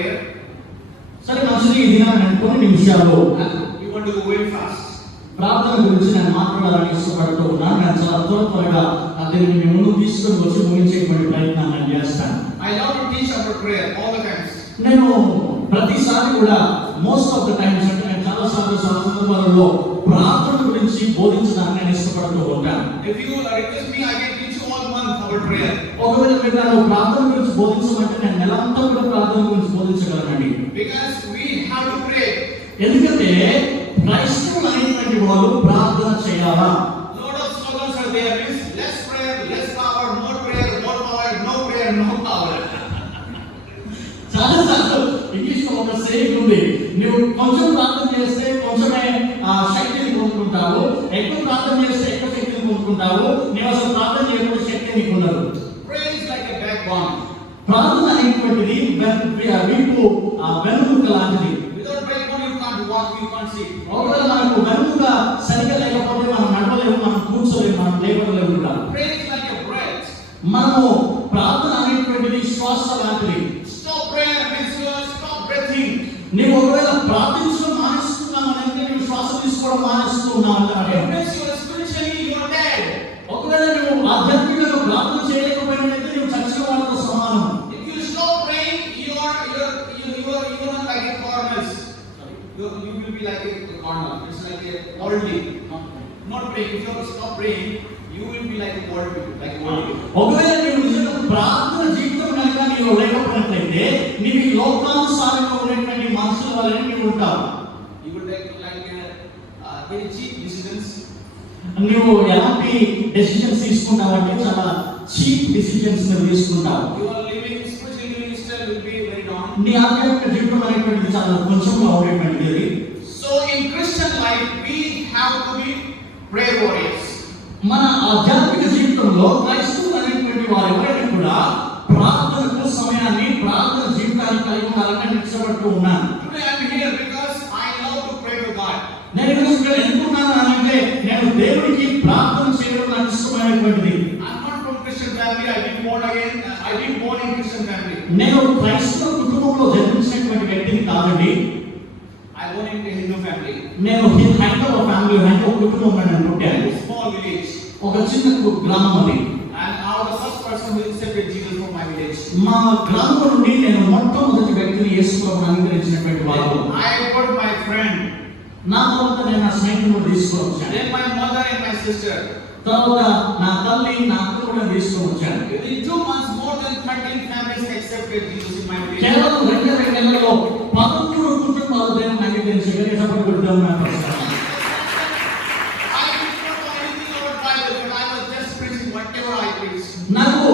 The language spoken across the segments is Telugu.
prayer. సరే మంచిది ఇది నేను కొన్ని నిమిషాలు You want to go very fast. ప్రార్థన గురించి నేను మాట్లాడాలని ఇష్టపడుతూ ఉన్నాను. నేను చాలా త్వరగా దీన్ని మీ ముందు తీసుకొని వచ్చి ముగించేటువంటి ప్రయత్నాన్ని నేను చేస్తాను. I love to teach about prayer all the times. నేను ప్రతిసారి కూడా మోస్ట్ ఆఫ్ ద టైమ్స్ అంటే నేను చాలా సందర్భాలలో ప్రార్థన గురించి బోధించడానికి నేను ఇష్టపడుతూ ఉంటాను. If you request me, I can teach you all month about prayer. ఒకవేళ మీరు నన్ను ప్రార్థన గురించి బోధించమంటే నేను నెలంతా కూడా ప్రార్థన గురించి బోధించగలనండి. Because we have to pray. ఎందుకంటే క్రైస్తవులు అనేటువంటి వాళ్ళు ప్రార్థన చేయాలా? Lot of slogans are there. Means less prayer, less power, more prayer, more power, no prayer, no power. చాలా ఇంగ్లీష్ లో ఒక సేయింగ్ ఉంది. నువ్వు కొంచెం ప్రార్థన చేస్తే కొంచెమే శక్తిని పొందుకుంటావు, ఎక్కువ ప్రార్థన చేస్తే ఎక్కువ శక్తిని పొందుకుంటావు, నువ్వు అసలు ప్రార్థన చేయకుండా శక్తి నీకు ఉండదు. Prayer is like a backbone. ప్రార్థన అనేటువంటిది వెన్నుముక లాంటిది. Without backbone you can't walk, you can't see. ఒకవేళ మనకు వెన్నుముక సరిగ్గా లేకపోతే మనం నడవలేము, మనం కూర్చోలేము, మనం లేవలేము కూడా. Prayer is like a breath. మనము ప్రార్థన అనేటువంటిది శ్వాస లాంటిది. Stop prayer means you stop breathing. నీవు ఒకవేళ ప్రార్థించడం మానేస్తున్నావు అంటే నీవు శ్వాస తీసుకోవడం మానేస్తున్నావు అంటే Means you are spiritually you are dead. ఒకవేళ నువ్వు ఆధ్యాత్మికంగా ప్రార్థన చేయలేకపోయినట్లయితే నువ్వు చచ్చిన వాళ్ళతో సమానం. If you stop praying, you are like a corner. You will be like a corner. It's like a worldly. Not praying. If you stop praying, you will be like a worldly. ఒకవేళ నీవు నిజంగా ప్రార్థన జీవితం కనుక నీవు లేకపోయినట్లయితే నీవు ఈ లోకానుసారంగా ఉన్నటువంటి మనుషుల వలన నీవు ఉంటావు. You will take like very cheap decisions. నువ్వు ఎలాంటి డెసిషన్స్ తీసుకుంటావు అంటే చాలా చీప్ డెసిషన్స్ నువ్వు తీసుకుంటావు. Your spiritual living style will be very down. నీ ఆధ్యాత్మిక జీవితం అనేటువంటిది చాలా కొంచెంగా ఉండేటువంటిది. So in Christian life we have to be prayer warriors. మన ఆధ్యాత్మిక జీవితంలో క్రైస్తవులు అనేటువంటి వారు ఎవరైనా కూడా ప్రార్థనకు సమయాన్ని ప్రార్థన జీవితాన్ని కలిగి ఉండాలని నేను ఇష్టపడుతూ ఉన్నాను. Today I am here because I love to pray to God. నేను ఇక్కడ ఎందుకున్నాను అంటే నేను దేవునికి ప్రార్థన చేయడం నాకు ఇష్టమైనటువంటిది. I am not from Christian family. I didn't born in Christian family. నేను క్రైస్తవ కుటుంబంలో జన్మించినటువంటి వ్యక్తిని కాదండి. I born in a Hindu family. నేను హైందవ ఫ్యామిలీ హైందవ కుటుంబంలో నేను పుట్టాను. Small village. ఒక చిన్న గ్రామం అది. And I was the first person who accepted Jesus from my village. మా గ్రామం నుండి నేను మొట్టమొదటి వ్యక్తిని యేసు ప్రభువుని అంగీకరించినటువంటి వాడు. I got my friend. నా తర్వాత నేను నా స్నేహితులను తీసుకొచ్చాను. Then my mother and my sister. తర్వాత నా తల్లి నా అక్క కూడా తీసుకొచ్చాను. In 2 months more than 13 families accepted Jesus in my village. కేవలం 2 నెలల్లో 13 కుటుంబాలు దేవుని అంగీకరించారు. ఎటువంటి కుటుంబం నా పరిస్థితి. నాకు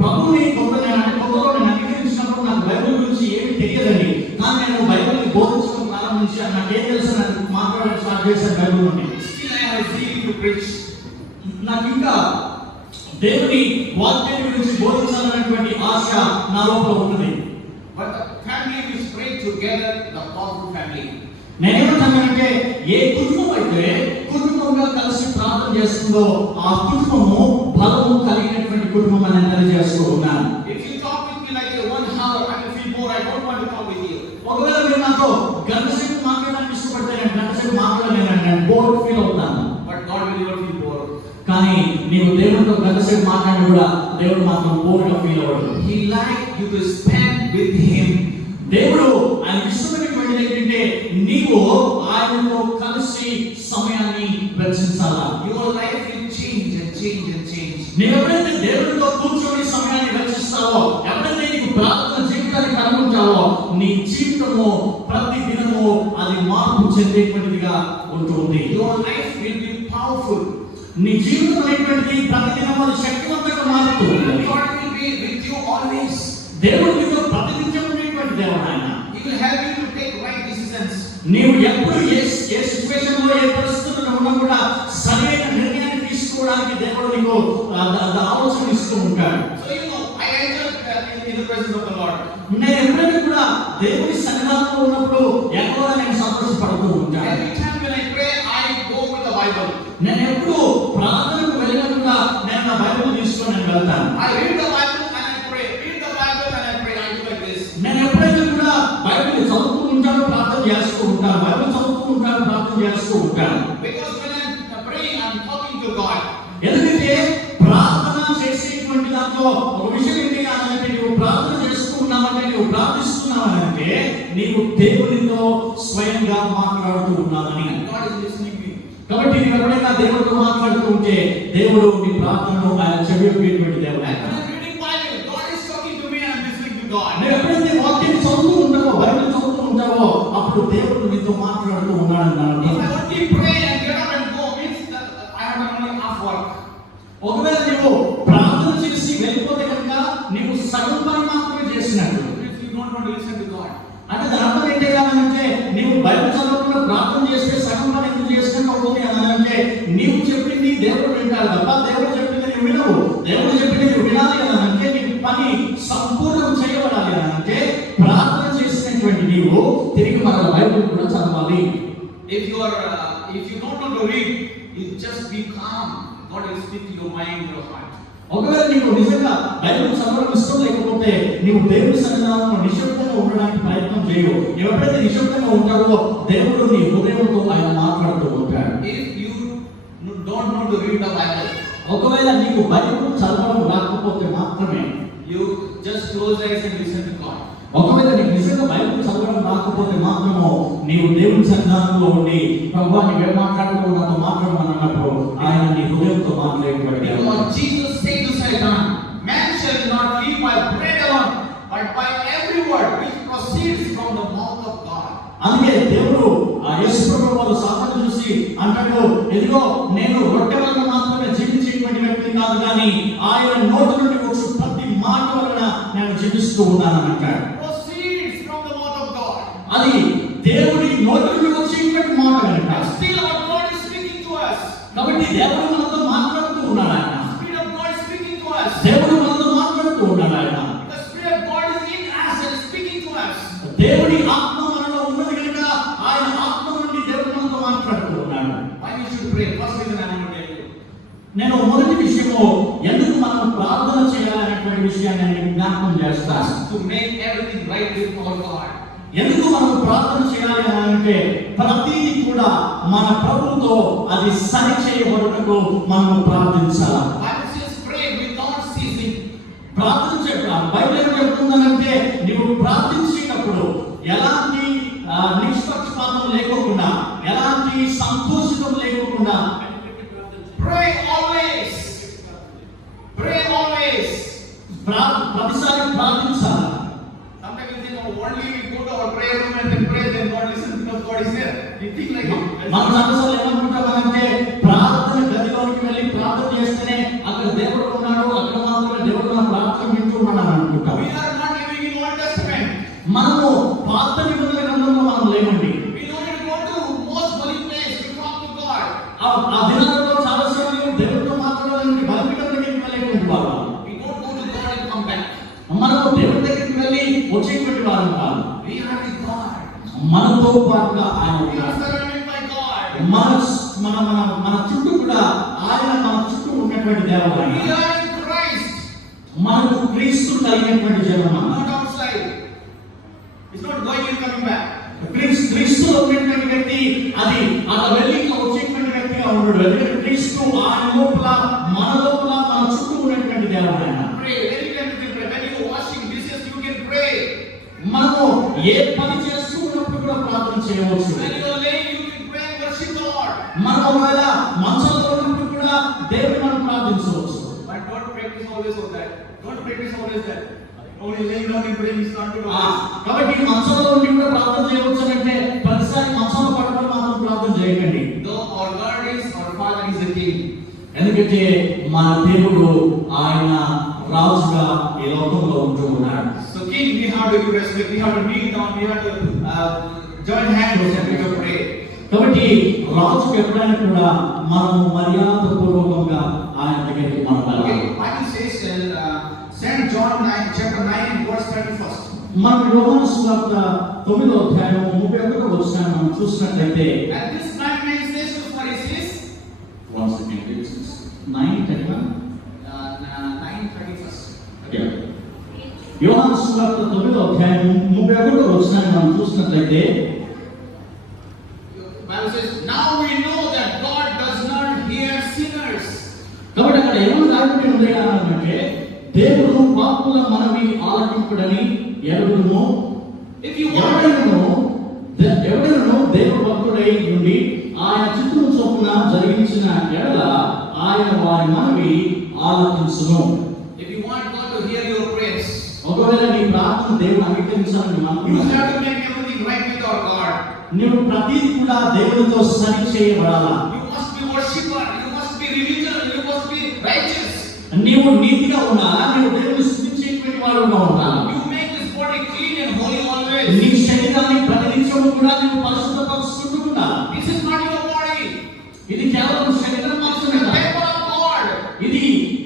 ప్రభుని కొందరు అంగీకరించినప్పుడు నాకు బైబిల్ గురించి ఏమీ తెలియదండి. కానీ నేను బైబిల్ని బోధించడం ప్రారంభించి నాకేం తెలుసు నాకు మాట్లాడడం స్టార్ట్ చేశాను బైబిల్ నుండి. నాకు ఇంకా దేవుని వాక్యం గురించి బోధించాలనేటువంటి ఆశ నా లోపల ఉన్నది. But the family which pray together, the powerful family. నేనేమంటానంటే ఏ కుటుంబం అయితే కుటుంబంగా కలిసి ప్రార్థన చేస్తుందో ఆ కుటుంబము బలము కలిగినటువంటి కుటుంబం అని తెలియజేస్తూ ఉన్నాను. If you talk with me like 1 hour, I will feel bored. I don't want to talk with you. ఒకవేళ మీరు నాతో గంట సేపు మాట్లాడడానికి ఇష్టపడితే నేను గంట సేపు మాట్లాడలేను, నేను బోర్ ఫీల్ అవుతాను. But God will never feel bored. కానీ నీవు దేవుడితో గంట సేపు మాట్లాడి కూడా దేవుడు మాత్రం బోర్గా feel అవ్వడు. He like you to spend with him. దేవుడు ఆయన ఇష్టమైనటువంటి ఏంటంటే నీవు ఆయనతో కలిసి సమయాన్ని వెచ్చించాలా. Your life will change and change and change. నీవు ఎప్పుడైతే దేవుడితో కూర్చొని సమయాన్ని వెచ్చిస్తావో, ఎప్పుడైతే నీకు ప్రార్థన జీవితాన్ని కనుగొంటావో నీ జీవితము ప్రతి దినము అది మార్పు చెందేటువంటిదిగా ఉంటుంది. Your life will be powerful. నీ జీవితం అనేటువంటిది ప్రతి దినము అది శక్తివంతంగా మారుతూ ఉంటుంది. God will be with you always. దేవుడు నీతో ప్రతినిత్యం ఉండేటువంటి దేవుడు ఆయన. He will help you to take right decisions. నీవు ఎప్పుడు ఏ సిచువేషన్ లో ఏ పరిస్థితుల్లో ఉన్నా కూడా సరైన నిర్ణయాన్ని తీసుకోవడానికి దేవుడు నీకు ఆలోచన ఇస్తూ ఉంటాడు. So I enjoy in the presence of the Lord. నేను ఎప్పుడైనా కూడా దేవుని సన్నిధానంలో ఉన్నప్పుడు ఎక్కువగా నేను సంతోషపడుతూ ఉంటాను. Every time when I pray, I go with the Bible. నేను ఎప్పుడు ప్రార్థనకు వెళ్ళినప్పుడు నేను నా బైబిల్ తీసుకొని నేను వెళ్తాను. I read the Bible and I pray. Read the Bible and I pray. I do like this. నేను ఎప్పుడైనా కూడా చేస్తూ ఉంటాను, బైబిల్ చదువుతూ ఉంటాను, ప్రార్థన చేస్తూ ఉంటాను. Because when I'm praying, I'm talking to God. ఎందుకంటే ప్రార్థన చేసేటువంటి దాంట్లో ఒక విషయం ఏంటి అంటే, నువ్వు ప్రార్థన చేస్తూ ఉన్నావంటే, నువ్వు ప్రార్థిస్తున్నావంటే నీవు దేవునితో స్వయంగా మాట్లాడుతూ ఉన్నావని. God is listening to me. కాబట్టి నీవు ఎప్పుడైనా దేవుడితో మాట్లాడుతూ ఉంటే దేవుడు నీ ప్రార్థనను ఆయన చెవియొగ్గేటువంటి దేవుడు. When I'm reading Bible, God is talking to me and I'm listening to God. నువ్వు ఎప్పుడైతే వాక్యం చదువుతూ ఉంటావో, బైబిల్ చదువుతూ ఉంటావో, అప్పుడు దేవుడు నీతో మాట్లాడుతూ ఉన్నాడని If అర్థం. I only pray and get up and go, means that I have done only half work. ఒకవేళ నీవు ప్రార్థన చేసి వెళ్ళిపోతే కనుక నీవు సగం పని మాత్రమే చేసినట్టు. If you don't want to listen to God. అంటే దాని అర్థం ఏంటి అంటే, నీవు బైబిల్ చదవకుండా ప్రార్థన చేస్తే సగం పని ఎందుకు చేసినట్టు అవుతుంది అని అంటే, నీవు చెప్పింది దేవుడు వింటాడు తప్ప దేవుడు చెప్పింది నువ్వు వినవు. దేవుడు చెప్పింది నువ్వు వినాలి అని అంటే, నీకు పని సంపూర్ణం చేయబడాలి అని అంటే, ప్రార్థన చేసినటువంటి నీవు తిరిగి మన బైబిల్ కూడా చదవాలి. If you don't want to read, you just be calm. God will speak to your mind, your heart. ఒకవేళ నీకు నిజంగా బైబిల్ చదవడం ఇష్టం లేకపోతే నీవు దేవుని సన్నిధానంలో నిశ్శబ్దంగా ఉండడానికి ప్రయత్నం చేయవు. ఎవరైతే నిశ్శబ్దంగా ఉంటావో దేవుడు నీ హృదయంతో ఆయన మాట్లాడుతూ ఉంటాడు. If you don't know to read the Bible, ఒకవేళ నీకు బైబిల్ చదవడం రాకపోతే మాత్రమే, you just close eyes and listen to God. ఒకవేళ నీకు నిజంగా బైబిల్ చదవడం రాకపోతే మాత్రము నీవు దేవుని సన్నిధానంలో ఉండి ప్రభువా నీవే మాట్లాడుతూ నాతో మాట్లాడమని అన్నప్పుడు ఆయన నీ హృదయంతో మాట్లాడేటువంటి Because Jesus said to Satan, man shall not live by bread alone, but by every word which proceeds from the mouth of God. అందుకే దేవుడు ఆ యేసు ప్రభువు సాతాను చూసి అంటాడు, ఇదిగో నేను రొట్టె వలన మాత్రమే జీవించేటువంటి వ్యక్తి కాదు కానీ ఆయన నోటి నుండి వచ్చే ప్రతి మాట వలన నేను జీవిస్తూ ఉన్నానని అంటాడు. Proceeds from the mouth of God. అది దేవుడి నోటి నుండి వచ్చేటువంటి మాట కనుక And still our God is speaking to us. కాబట్టి దేవుడు మనతో మాట్లాడుతూ ఉన్నాడు ఆయన. The Spirit of God is speaking to us. దేవుడు మనతో మాట్లాడుతూ ఉన్నాడు ఆయన. The Spirit of God is in us and speaking to us. దేవుడి ఆత్మ మనలో ఉన్నది కనుక ఆయన ఆత్మ నుండి దేవుడు మనతో మాట్లాడుతూ ఉన్నాడు. Why we should pray? First reason I want to tell you. నేను మొదటి విషయము ఎందుకు మనం ప్రార్థన చేయాలనేటువంటి విషయాన్ని నేను జ్ఞాపకం చేస్తాను. To make everything right before God. ఎందుకు మనం ప్రార్థన చేయాలి అని అంటే, ప్రతిదీ కూడా మన ప్రభువుతో అది సరి చేయబడుటకు మనం ప్రార్థించాలి. Bible says pray without ceasing. ప్రార్థన చేయడం బైబిల్ ఏం చెప్తుందనంటే, నీవు ప్రార్థించేటప్పుడు ఎలాంటి నిష్పక్షపాతం లేకోకుండా, ఎలాంటి సంతోషం లేకోకుండా Pray always. Pray always. ప్రతిసారి ప్రార్థించాలి. Sometimes we think, oh, only we go to our prayer room and then pray, then God listens because God is there. We think like that. మనం చాలాసార్లు ఏమనుకుంటామంటే, ప్రార్థన గదిలోకి వెళ్ళి ప్రార్థన చేస్తేనే అక్కడ దేవుడు ఉన్నాడు, అక్కడ మాత్రమే దేవుడు నా ప్రార్థన వింటున్నాడు అని అనుకుంటాం. We are not living in Old Testament. మనము పాత నిబంధన గ్రంథంలో మనం లేమండి. We don't need to go to most holy place to talk to God. ఆ దినాలలో చాలాసార్లు దేవుడితో మాట్లాడాలని బలిపీఠం దగ్గరికి వెళ్ళేటువంటి వారు. We don't go to God and come back. మనము దేవుడి దగ్గరికి వెళ్ళి వచ్చేటువంటి వారు కాదు. We are with God. మనతో పాటుగా ఆయన We are ఉన్నాడు. surrounded by God. మన చుట్టూ కూడా ఆయన మన చుట్టూ ఉన్నటువంటి దేవుడు We ఆయన. are in Christ. మనకు క్రీస్తు కలిగినటువంటి జన్మ. Not outside. It's not going and coming back. క్రీస్తులో ఉన్నటువంటి వ్యక్తి అది అలా వెళ్ళి ఇట్లా వచ్చేటువంటి వ్యక్తిగా ఉండడు. ఎందుకంటే క్రీస్తు ఆయన లోపల, మన లోపల, మన చుట్టూ ఉన్నటువంటి దేవుడు ఆయన. Pray. Anytime you can pray. When you are washing dishes, you can pray. మనము ఏ పని చేస్తూ ఉన్నప్పుడు కూడా ప్రార్థన చేయవచ్చు. When you are laying, you can pray and worship the Lord. మనం ఒకవేళ మంచంలో ఉన్నప్పుడు కూడా దేవుని మనం ప్రార్థించవచ్చు. But don't practice always on that. Don't practice always that. Only laying down and praying is not good. కాబట్టి మంచంలో ఉండి కూడా ప్రార్థన చేయవచ్చు అంటే, ప్రతిసారి మంచంలో పడుకొని మాత్రం ప్రార్థన చేయకండి. Though our God is, our Father is a king. ఎందుకంటే మన దేవుడు ఆయన రాజుగా ఈ లోకంలో ఉంటూ ఉన్నాడు. So king, we have to give respect. We have to kneel down. We have to join hands and we have to pray. కాబట్టి రాజుకు ఎప్పుడైనా కూడా మనము మర్యాదపూర్వకంగా ఆయన దగ్గరికి మనం వెళ్ళాలి. Okay, Bible says in St. John 9, chapter 9, verse 31. మనం యోహాను సువార్త 9వ అధ్యాయం 31వ వచనాన్ని మనం చూసినట్లయితే, And this man says to Pharisees, 9:31. 9:31. యోహాను సువార్త 9వ అధ్యాయం 31వ వచనాన్ని మనం చూసినట్లయితే, Bible says, now we know that God does not hear sinners. కాబట్టి అక్కడ ఏమని రాయబడి ఉంది అంటే దేవుడు పాపుల మనవి ఆలకింపుడని ఎరుగును. If you want, ఎవడను దేవుడు భక్తుడై ఉండి ఆయన చిత్తము చొప్పున జరిగించిన ఎడల ఆయన వారి మనవి ఆలకించును. if you want God to hear your prayers, ఒకవేళ నీ ప్రార్థన దేవుడు అంగీకరించాలని you have to make everything right with our God. నువ్వు ప్రతిదీ కూడా దేవునితో సరి చేయబడాలా. You must be worshiper, you must be religious, you must be righteous. నీవు నీతిగా ఉండాలా, నీవు దేవుని స్తుతించేటువంటి వాడుగా ఉండాలా. You make this body clean and holy always. నీ శరీరాన్ని ప్రతినిత్యము కూడా నీవు పరిశుద్ధపరుచుకుంటూ ఉండాలి. This is not your body. ఇది కేవలం శరీరం మాత్రమే The కాదు. temple of God. ఇది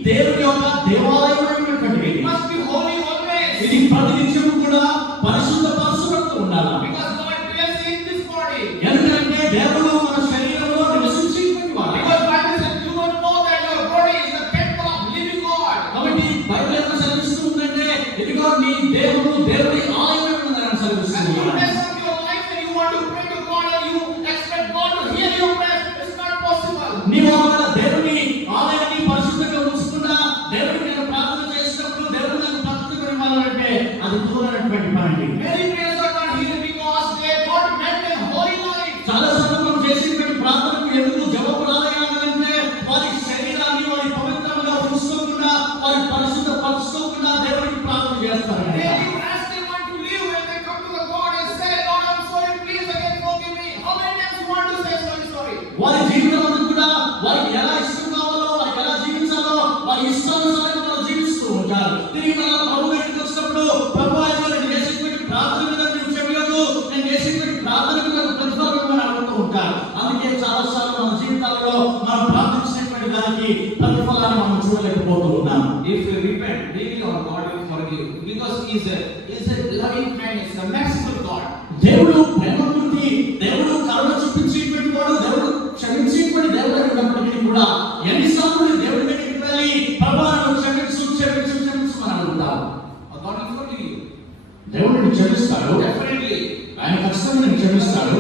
దేవుని యొక్క దేవాలయమైనటువంటిది. It must be holy always. ఇది ప్రతినిత్యము కూడా పరిశుద్ధపరచబడుతూ ఉండాలి. Because God dwells in this body. ఎందుకంటే దేవుడు మన శరీరంలో నివసించేటువంటి వాడు. Because Bible says, do not know that your body is the temple of living God. కాబట్టి బైబిల్ ఏం సెలవిస్తుందంటే ఇదిగో నీ దేవుని ఆలయమై ఉందని And సెలవిస్తుంది. you mess up your life and you want to pray to God and you expect God to hear your prayers. It's not possible. నీవు ఒకవేళ దేవుని ఆలయాన్ని పరిశుద్ధంగా ఉంచుకున్నా దేవుడికి నేను ప్రార్థన చేసినప్పుడు దేవుడు నాకు ప్రత్యుత్తరం ఇవ్వాలంటే అది దూరమైనటువంటి పని. Many prayers are not healed because they don't maintain holy life. చాలా సందర్భం చేసినటువంటి ప్రార్థనకు ఎందుకు జవాబు రాలేదంటే వారి శరీరాన్ని వారి పవిత్రంగా ఉంచుకోకుండా వారి పరిశుద్ధపరచుకోకుండా దేవుడికి ప్రార్థన చేస్తారు They కనుక. live as they want to live and they come to the God and say, Lord, I'm sorry, please again forgive me. How many times you want to say sorry? వారి జీవితం అంతా కూడా వారికి ఎలా ఇష్టం కావాలో వారికి ఎలా జీవించాలో వారి ఇష్టానుసారంగా వారు జీవిస్తూ ఉంటారు. తిరిగి మళ్ళా ప్రభు దగ్గరికి వచ్చినప్పుడు ప్రభు ఆయన నేను చేసేటువంటి ప్రార్థన మీద నువ్వు చెప్పలేదు, నేను చేసేటువంటి ప్రార్థనకు నాకు ప్రతిఫలం ఇవ్వమని అడుగుతూ ఉంటారు. అందుకే చాలా సార్లు మన జీవితాల్లో మనం ప్రార్థించినటువంటి దానికి ప్రతిఫలాన్ని మనం చూడలేకపోతూ ఉన్నాం. If you repent, really our God will forgive. Because He is a loving kindness, a merciful God. దేవుడు ప్రేమమూర్తి, దేవుడు కరుణ చూపించేటువంటి వాడు, దేవుడు క్షమించేటువంటి దేవుడు అయినప్పటికీ కూడా ఎన్నిసార్లు దేవుడి దగ్గరికి వెళ్ళి ప్రభువా నన్ను క్షమించు అని అడుగుతావు. God will forgive you. దేవుడు నిన్ను క్షమిస్తాడు, Definitely. ఆయన ఖచ్చితంగా నిన్ను క్షమిస్తాడు.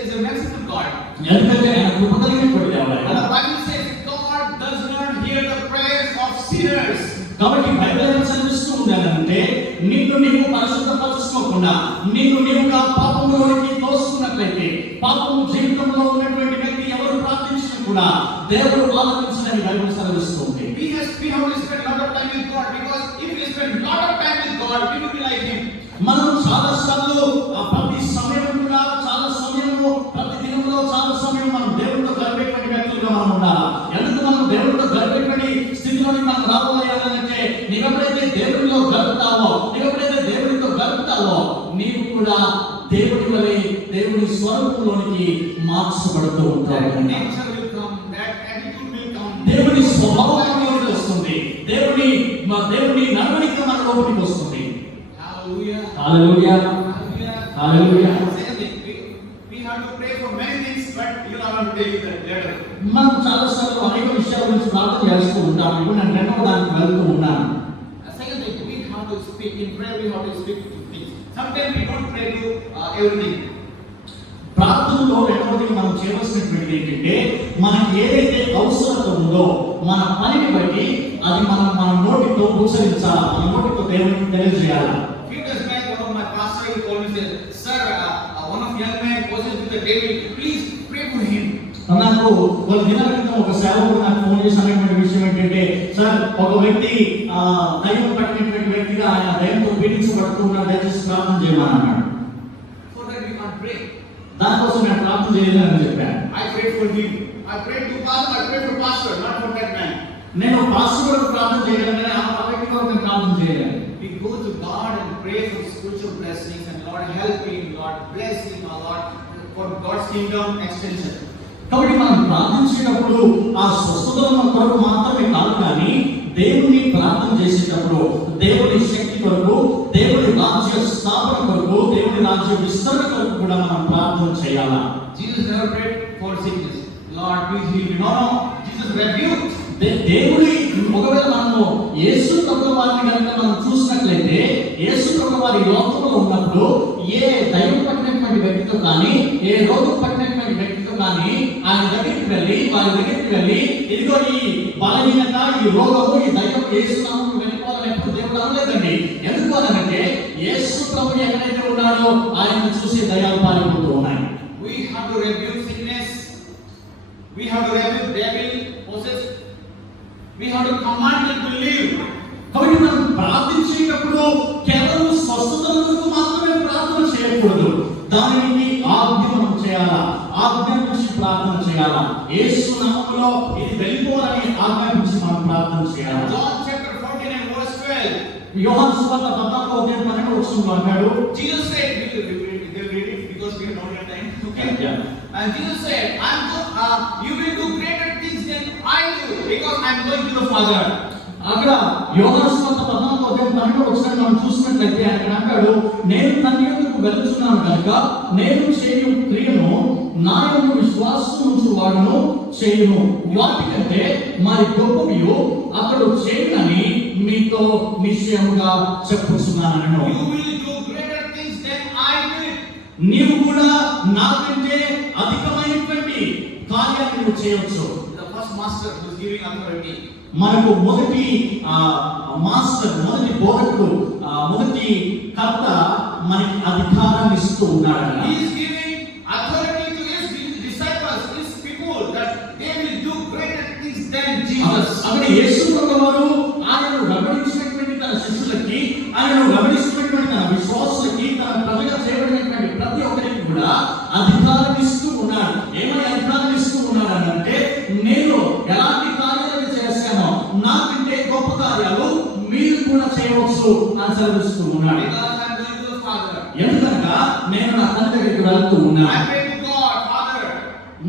Is a merciful God. ఎందుకంటే ఆయన కృప కలిగినటువంటి దేవుడు ఆయన. And the Bible says God does not hear the prayers of sinners. కాబట్టి బైబిల్ ఏం సెలవిస్తూ ఉందంటే నిన్ను నీవు పరిశుద్ధపరచుకోకుండా నిన్ను నీవుగా పాపంలోనికి తోసుకున్నట్లయితే పాపము జీవితంలో ఉన్నటువంటి వ్యక్తి ఎవరు ప్రార్థించినా కూడా దేవుడు ఆలకించదని బైబిల్ సెలవిస్తుంది. We have to spend a lot of time with God, because if we spend a lot of time with God, we will be like Him. మనం చాలా సార్లు ప్రతి సమయం కూడా చాలా సమయము ప్రతి దినంలో చాలా సమయం మనం దేవుడితో గడిపేటువంటి వ్యక్తులుగా మనం ఉండాలి. ఎందుకు మనం దేవుడితో గడిపేటువంటి స్థితిలోని మనం రావాలంటే నీవెప్పుడైతే దేవుడిలో గడుపుతావో నీవు కూడా దేవుడి వలె దేవుడి స్వరూపంలోనికి మార్చబడుతూ ఉంటావు. Nature will come, that attitude will come. దేవుని స్వభావంలోకి వస్తుంది, దేవుని నడవడిక మన లోపలికి వస్తుంది. Hallelujah. Hallelujah, hallelujah. We have to pray for many things, but you are not taking that later. మనం చాలా సార్లు అనేక విషయాల గురించి ప్రార్థన చేస్తూ ఉంటాం. ఇప్పుడు నేను రెండవ దానికి వెళ్తూ ఉన్నాను. Second thing, we have to speak in prayer. We have to speak to things. Sometimes we don't pray to everything. ప్రార్థనలో రెండవది మనం చేయవలసినటువంటి ఏంటంటే మనకి ఏదైతే అవసరత ఉందో మన పనిని బట్టి అది మన నోటితో ఉచ్చరించాలి, మన నోటితో దేవునికి తెలియజేయాలి. Few days back, one of my pastors he called me and said, "Sir, one of young man possessed with the devil. Please pray for him." నాకు ఒక దినాల క్రితం ఒక సేవకుడు నాకు ఫోన్ చేసి అనేటువంటి విషయం ఏంటంటే, సార్ ఒక వ్యక్తి దయ్యం పట్టినటువంటి వ్యక్తిగా ఆయన దయ్యంతో పీడించబడుతూ ఉన్నాడు, దయచేసి ప్రార్థన చేయమని అన్నాడు. For that we can't pray. దానికోసం నేను ప్రార్థన చేయలేదని చెప్పాను. I prayed for him. I prayed to pastor. I prayed for pastor, not for that man. నేను పాస్టర్ కొరకు ప్రార్థన చేయగలను కానీ ఆ వ్యక్తి కొరకు నేను ప్రార్థన చేయలేను. We go to God and pray for spiritual blessings, and Lord help him, Lord bless him, Lord for God's kingdom extension. కాబట్టి మనం ప్రార్థించేటప్పుడు ఆ స్వస్థతల కొరకు మాత్రమే కాదు కానీ దేవుని ప్రార్థన చేసేటప్పుడు దేవుని శక్తి కొరకు, దేవుని రాజ్య స్థాపన కొరకు, దేవుని రాజ్య విస్తరణ కొరకు కూడా మనం ప్రార్థన చేయాలా. Jesus never prayed for sickness. Lord please heal me. No, Jesus rebuked. దేవుడి ఒకవేళ మనము యేసు ప్రభువు వారిని కనుక మనం చూసినట్లయితే యేసు ప్రభువు వారి లోకంలో ఉన్నప్పుడు ఏ దయ్యం పట్టినటువంటి వ్యక్తితో కానీ ఏ రోగం పట్టినటువంటి వ్యక్తితో కానీ ఆయన దగ్గరికి వెళ్ళి వారి దగ్గరికి వెళ్ళి ఇదిగో ఈ బలహీనత, ఈ రోగము, ఈ దయ్యం యేసునామములో వెళ్ళిపోవాలని ఎప్పుడు దేవుడు అనలేదండి. ఎందుకు అనంటే యేసు ప్రభు ఎక్కడైతే ఉన్నాడో ఆయన చూసి దయ్యాలు పారిపోతూ ఉన్నాయి. We have to rebuke sickness. We have to rebuke devil possess. We have to command them to leave. కాబట్టి మనం ప్రార్థించేటప్పుడు కేవలం స్వస్థతలకు మాత్రమే ప్రార్థన చేయకూడదు. దానికి ఆజ్ఞ మనం చేయాలా, ఆజ్ఞ నుంచి ప్రార్థన చేయాలా. యేసు నామములో ఇది వెళ్ళిపోవాలని ఆజ్ఞాపించి మనం ప్రార్థన చేయాలి. John chapter 14 and verse 12. యోహాను సువార్త 14:12 అంటాడు, Jesus said, we will read it because we have not enough time. Okay. Yeah. And Jesus said, you will do greater things than I do because I am going to the Father. అక్కడ యోహాను సువార్త 14:12 మనం చూసినట్లయితే ఆయన అంటాడు, నేను తండ్రి యొద్దకు వెళ్తున్నాను కనుక నేను చేయు క్రియను నా యందు విశ్వాసం ఉంచువాడును చేయును, వాటికంటే మరి గొప్పవి అతడు చేయునని మీతో నిశ్చయముగా చెప్పుచున్నాను. You will do greater things than I did. నీవు కూడా నాకంటే అధికమైనటువంటి కార్యాలు నువ్వు చేయవచ్చు. The first master who is giving authority. మనకు మొదటి మాస్టర్, మొదటి బోధకుడు, మొదటి కర్త మనకి అధికారం ఇస్తూ ఉన్నాడు. He is giving authority to his disciples, his people, that they will do greater things than Jesus. అక్కడ యేసు ప్రభువారు ఆయనను వెంబడించినటువంటి తన శిష్యులకి, ఆయనను వెంబడిస్తున్నటువంటి తన విశ్వాసులకి, తన ప్రజగా చేయబడినటువంటి ప్రతి ఒక్కరికి కూడా అధికారం ఇస్తూ ఉన్నాడు. ఏమని అధికారం ఇస్తూ ఉన్నాడు అంటే, నేను ఎలాంటి కార్యాలు చేశానో నాకంటే గొప్ప కార్యాలు మీరు కూడా చేయవచ్చు అని సెలవిస్తూ ఉన్నాడు. Because I am going to the Father. ఎందుకనగా నేను నా తండ్రి దగ్గరికి వెళ్తూ ఉన్నాను. I pray to God, Father.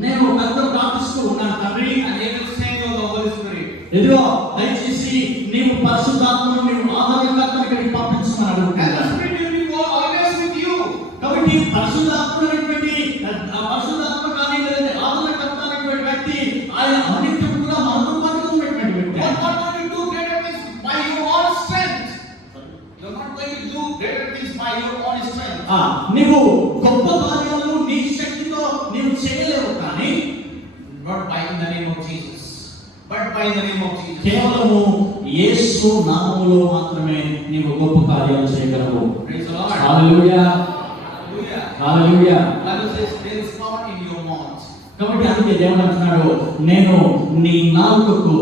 నేను తండ్రితో ప్రార్థిస్తూ ఉన్నాను, తండ్రి, And He will send you the Holy Spirit. ఇదిగో దయచేసి నీవు పరిశుద్ధాత్మను నీవు ఆదరణకర్తని ఇక్కడికి పంపించమని And the అడుగుతున్నాను. Spirit will be always with you. కాబట్టి పరిశుద్ధాత్ముడు అనేటువంటి పరిశుద్ధాత్మ కానీ లేదంటే ఆదరణకర్త అనేటువంటి వ్యక్తి ఆయన అన్నింటినీ కూడా మనతో పాటు ఉన్నటువంటి వ్యక్తి. You are not going to do greater things by your own strength. You are not going to do greater things by your own strength. నీవు గొప్ప కార్యాలు నీ శక్తితో నీవు చేయలేవు, కానీ Not by in the name of Jesus, but by the name of Jesus. కేవలము యేసు నామములో మాత్రమే నీవు గొప్ప కార్యాలు చేయగలవు. Praise the Lord. Hallelujah, Hallelujah. Hallelujah. Bible says there is power in your mouth. కాబట్టి అందుకే దేవుడు అంటున్నాడు, నేను నీ నాలుకకు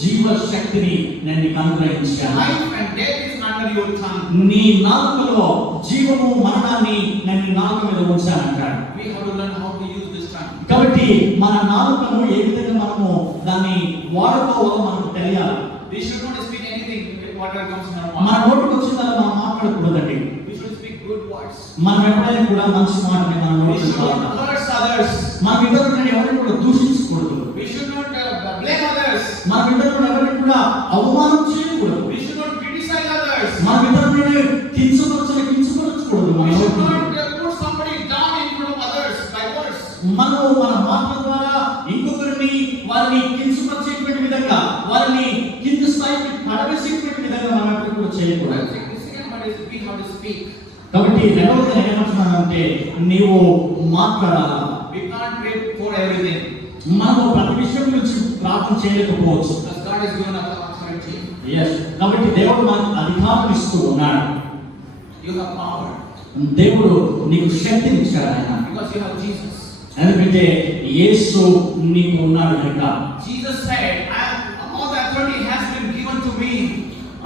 జీవ శక్తిని నేను నీకు అనుగ్రహించాను. Life and death is under your tongue. నీ నాలుకలో జీవము మరణాన్ని నేను నీ నాలుక మీద ఉంచాను అంటాడు. We have to learn how to use this tongue. కాబట్టి మన నాలుకను ఏ విధంగా మనము దాన్ని వాడుకోవాలో మనకు తెలియాలి. We should not speak anything whatever comes in our మన mouth. నోటికి వచ్చిందని మనం మాట్లాడకూడదండి. We should speak good words. మనం ఎప్పుడైనా కూడా మంచి మాటని మన We నోటికి should not వాడాలి. curse others. మన ఇతరులను ఎవరిని కూడా దూషించకూడదు. We should not blame others. మన ఇతరులను ఎవరిని కూడా అవమానం చేయకూడదు. We should not criticize others. మన ఇతరులను కించపరచకూడదు. We should not put somebody down in front of others by words. మనము మన మాటల ద్వారా ఇంకొకరిని వారిని కించపరిచేటువంటి విధంగా, వారిని కింద స్థాయికి పడవేసేటువంటి విధంగా మనం ఎప్పుడు కూడా చేయకూడదు. The second one is we have to speak. కాబట్టి రెండవది ఏమంటున్నానంటే నీవు మాట్లాడాలా. We can't pray for everything. మనము ప్రతి విషయం గురించి ప్రార్థన చేయలేకపోవచ్చు. Because God has given us authority. కాబట్టి దేవుడు మనకు అధికారం ఇస్తూ ఉన్నాడు. You have power. దేవుడు నీకు శక్తిని ఇచ్చాడు ఆయన. Because you have Jesus. ఎందుకంటే యేసు నీకు ఉన్నాడు కనుక. Jesus said, all the authority has been given to me.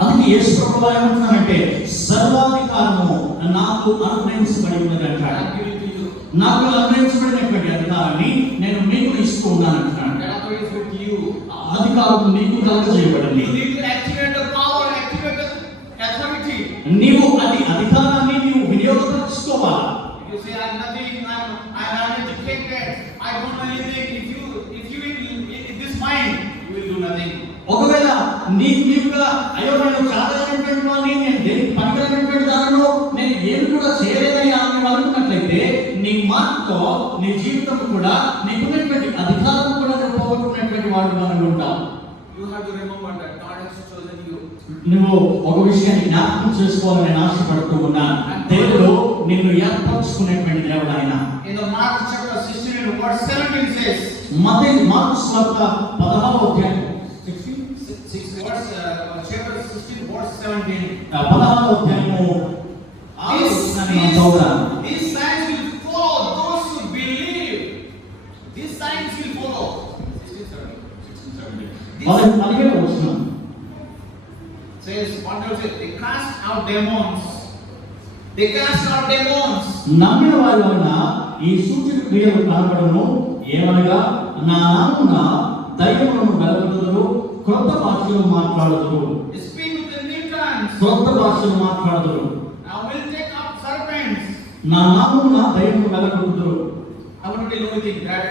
అందుకే యేసు ప్రభువు ఏమంటున్నాడంటే సర్వాధికారము నాకు అనుగ్రహించబడి ఉన్నది అంటాడు. I give it to you. నాకు అనుగ్రహించబడినటువంటి అధికారాన్ని నేను మీకు ఇస్తూ ఉన్నాను అంటున్నాడు. That authority is with you. అధికారం నీకు కలుగజేయబడింది. You need to activate the power, activate the authority. నీవు అది అధికారాన్ని నీవు వినియోగపరచుకోవాలి. If you say I have nothing, I'm uneducated, I don't know anything. If you in this mind, you will do nothing. ఒకవేళ నీకుగా అయ్యో నేను చాదైనటువంటి వాడిని, నేను దేనికి పనికిరానటువంటి దానిలో నేను ఏమి కూడా చేయలేదని అనుకున్నట్లయితే నీ మాటతో నీ జీవితం కూడా నీకున్నటువంటి అధికారం కూడా నువ్వు పోగొట్టుకున్నటువంటి వాడు మనం ఉంటావు. You have to remember that God has chosen you. నువ్వు ఒక విషయాన్ని జ్ఞాపకం చేసుకోవాలని నేను ఆశపడుతూ ఉన్నాను. దేవుడు నిన్ను ఏర్పరచుకునేటువంటి దేవుడు ఆయన. In the Mark chapter 16 and verse 17 says, mark సువార్త 16వ అధ్యాయం chapter 16, verse 17. 16వ అధ్యాయము These signs will follow those who believe. These signs will follow. 17వ వచనం Says, what does it? They cast out demons. They cast out demons. నమ్మిన వారి వలన ఈ సూచక క్రియలు కనబడును, ఏమనగా నా నామమున దయ్యములను వెలగొట్టుదురు, క్రొత్త భాషలు మాట్లాడుదురు. Speak with the new tongues. క్రొత్త భాషలు మాట్లాడుదురు. Now will take up serpents. నా నామమున దయ్యములను వెలగొట్టుదురు. I want to tell you one thing, that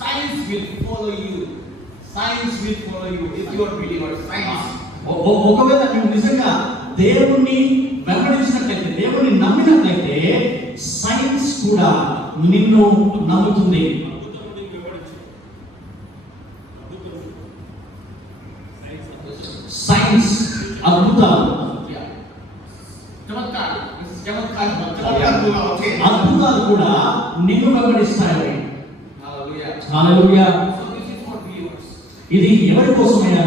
signs will follow you. Signs will follow you if you are believer. Signs. ఒకవేళ నువ్వు నిజంగా దేవుణ్ణి వెంబడించినట్లయితే, దేవుణ్ణి నమ్మినట్లయితే సైన్స్ కూడా నిన్ను నమ్ముతుంది. సైన్స్, అద్భుతాలు, అద్భుతాలు కూడా నిన్ను వెంబడిస్తాయి. హల్లెలూయా. ఇది ఎవరి కోసమైనా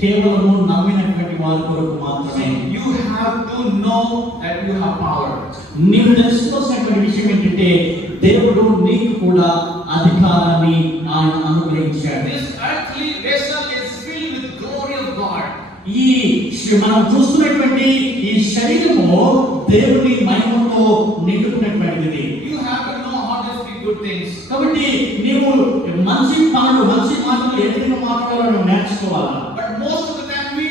కేవలము నమ్మినటువంటి వారి కొరకు మాత్రమే. You have to know that you have power. నీవు తెలుసుకోవాల్సినటువంటి విషయం ఏంటంటే దేవుడు నీకు కూడా అధికారాన్ని ఆయన అనుగ్రహించాడు. This earthly vessel is filled with glory of God. ఈ మనం చూస్తున్నటువంటి ఈ శరీరము దేవుని మహిమతో నిండుకున్నటువంటిది. You have to know how to speak good things. కాబట్టి నీవు మంచి పనులు, మంచి మాటలు ఏ విధంగా మాట్లాడాలో నేర్చుకోవాలి. But most of the time we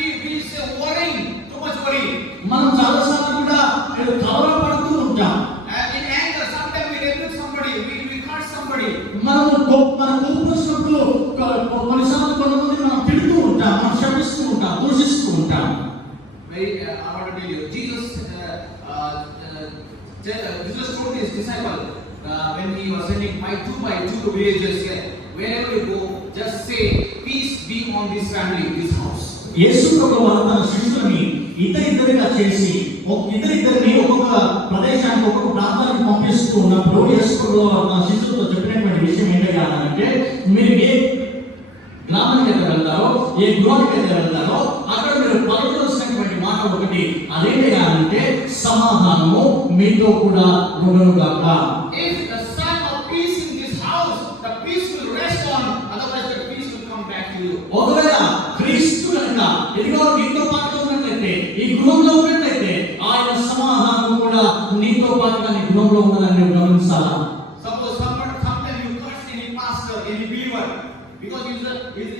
say worrying, too much worry. మనం చాలాసార్లు కూడా కలవరపడుతూ ఉంటాం. And in anger, sometimes we rebuke somebody, we hurt somebody. మన కోపం కొన్నిసార్లు కొంతమంది మనం తిడుతూ ఉంటాం, మనం శపిస్తూ ఉంటాం, దూషిస్తూ ఉంటాం. I want to tell you, Jesus told his disciple when he was sending by two to villages, wherever you go, just say, peace be on this family, this house. యేసు ప్రభువు తన శిష్యులని ఇద్దరిగా చేసి ఇద్దరిని ఒక్కొక్క ప్రదేశానికి, ఒక్కొక్క ప్రాంతానికి పంపిస్తూ ఉన్నప్పుడు యేసు ప్రభువు తన శిష్యులతో చెప్పినటువంటి విషయం ఏంటంటే, మీరు ఏ గ్రామానికి అయితే వెళ్తారో, ఏ గృహానికి అయితే వెళ్తారో అక్కడ మీరు పలకవలసినటువంటి మాట ఒకటి, అదేంటిగా అంటే సమాధానము మీతో కూడా ఉండునుగాక. If the son of peace in this house, the peace will rest on, otherwise the peace will come back to you. ఒకవేళ క్రీస్తు కనుక ఇదిగో నీతో పాటు ఉన్నట్లయితే, ఈ గృహంలో ఉన్నట్లయితే ఆయన సమాధానం కూడా నీతో పాటుగా నీ గృహంలో ఉన్నదని నువ్వు గమనించాలా. Suppose sometimes you curse any pastor, any believer, because he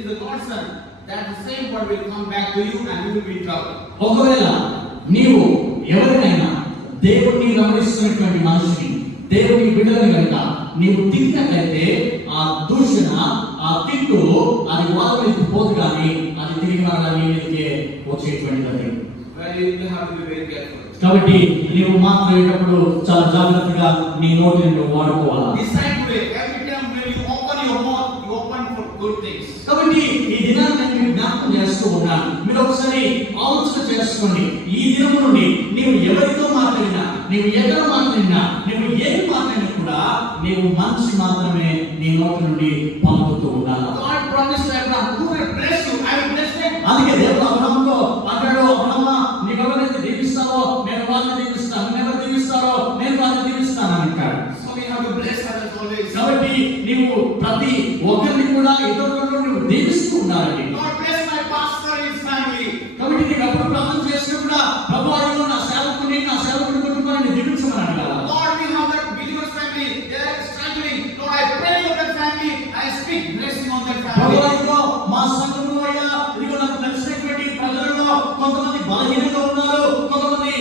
is a God's son, that the same word will come back to you and you will be in trouble. ఒకవేళ నీవు ఎవరినైనా దేవుణ్ణి గమనిస్తున్నటువంటి మనిషిని, దేవుని బిడ్డలను కనుక నీవు తిట్టినట్లయితే ఆ దూషణ, ఆ తిట్టు అది వాళ్ళకి పోదు కానీ అది తిరిగి మరలా నీ మీదకే వచ్చేటువంటిది. You have to be very careful. కాబట్టి నీవు మాట్లాడేటప్పుడు చాలా జాగ్రత్తగా నీ నోటిని నువ్వు వాడుకోవాలి. Decide today, every time when you open your mouth, you open for good things. కాబట్టి ఈ దినాన్ని నేను జ్ఞాపకం చేస్తూ ఉన్నాను. మీరు ఒకసారి ఆలోచన చేసుకోండి. ఈ దినం నుండి నీవు ఎవరితో మాట్లాడినా, నీవు ఎక్కడ మాట్లాడినా, నీవు ఏమి మాట్లాడినా కూడా నీవు మంచి మాత్రమే నీ నోటి నుండి పలుకుతూ ఉండాలి. God promised Abraham, who will bless you, I will bless them. అందుకే దేవుడు అబ్రహాముతో అంటాడు, అబ్రహ్మా నీకు ఎవరైతే దీవిస్తావో నేను వాళ్ళని దీవిస్తాను, నువ్వు ఎవరు దీవిస్తారో నేను వాళ్ళని దీవిస్తాను అంటాడు. So we have to bless others always. కాబట్టి నీవు ప్రతి ఒక్కరిని కూడా ఇతరులను నువ్వు దీవిస్తూ ఉండాలి. God bless my pastor and his family. కాబట్టి నీవు ఎప్పుడు ప్రార్థన చేసినప్పుడు ప్రభువా ఇదిగో నా సేవకుని కుటుంబాన్ని దీవించమని అడగాలి. Lord, we have that believer's family, they are struggling. Lord, I pray for that family, I speak blessing on that family. ప్రభువా ఇదిగో మా సంఘంలో అయ్యా ఇదిగో నాకు తెలిసినటువంటి ప్రజలలో కొంతమంది బలహీనంగా ఉన్నారు, కొంతమంది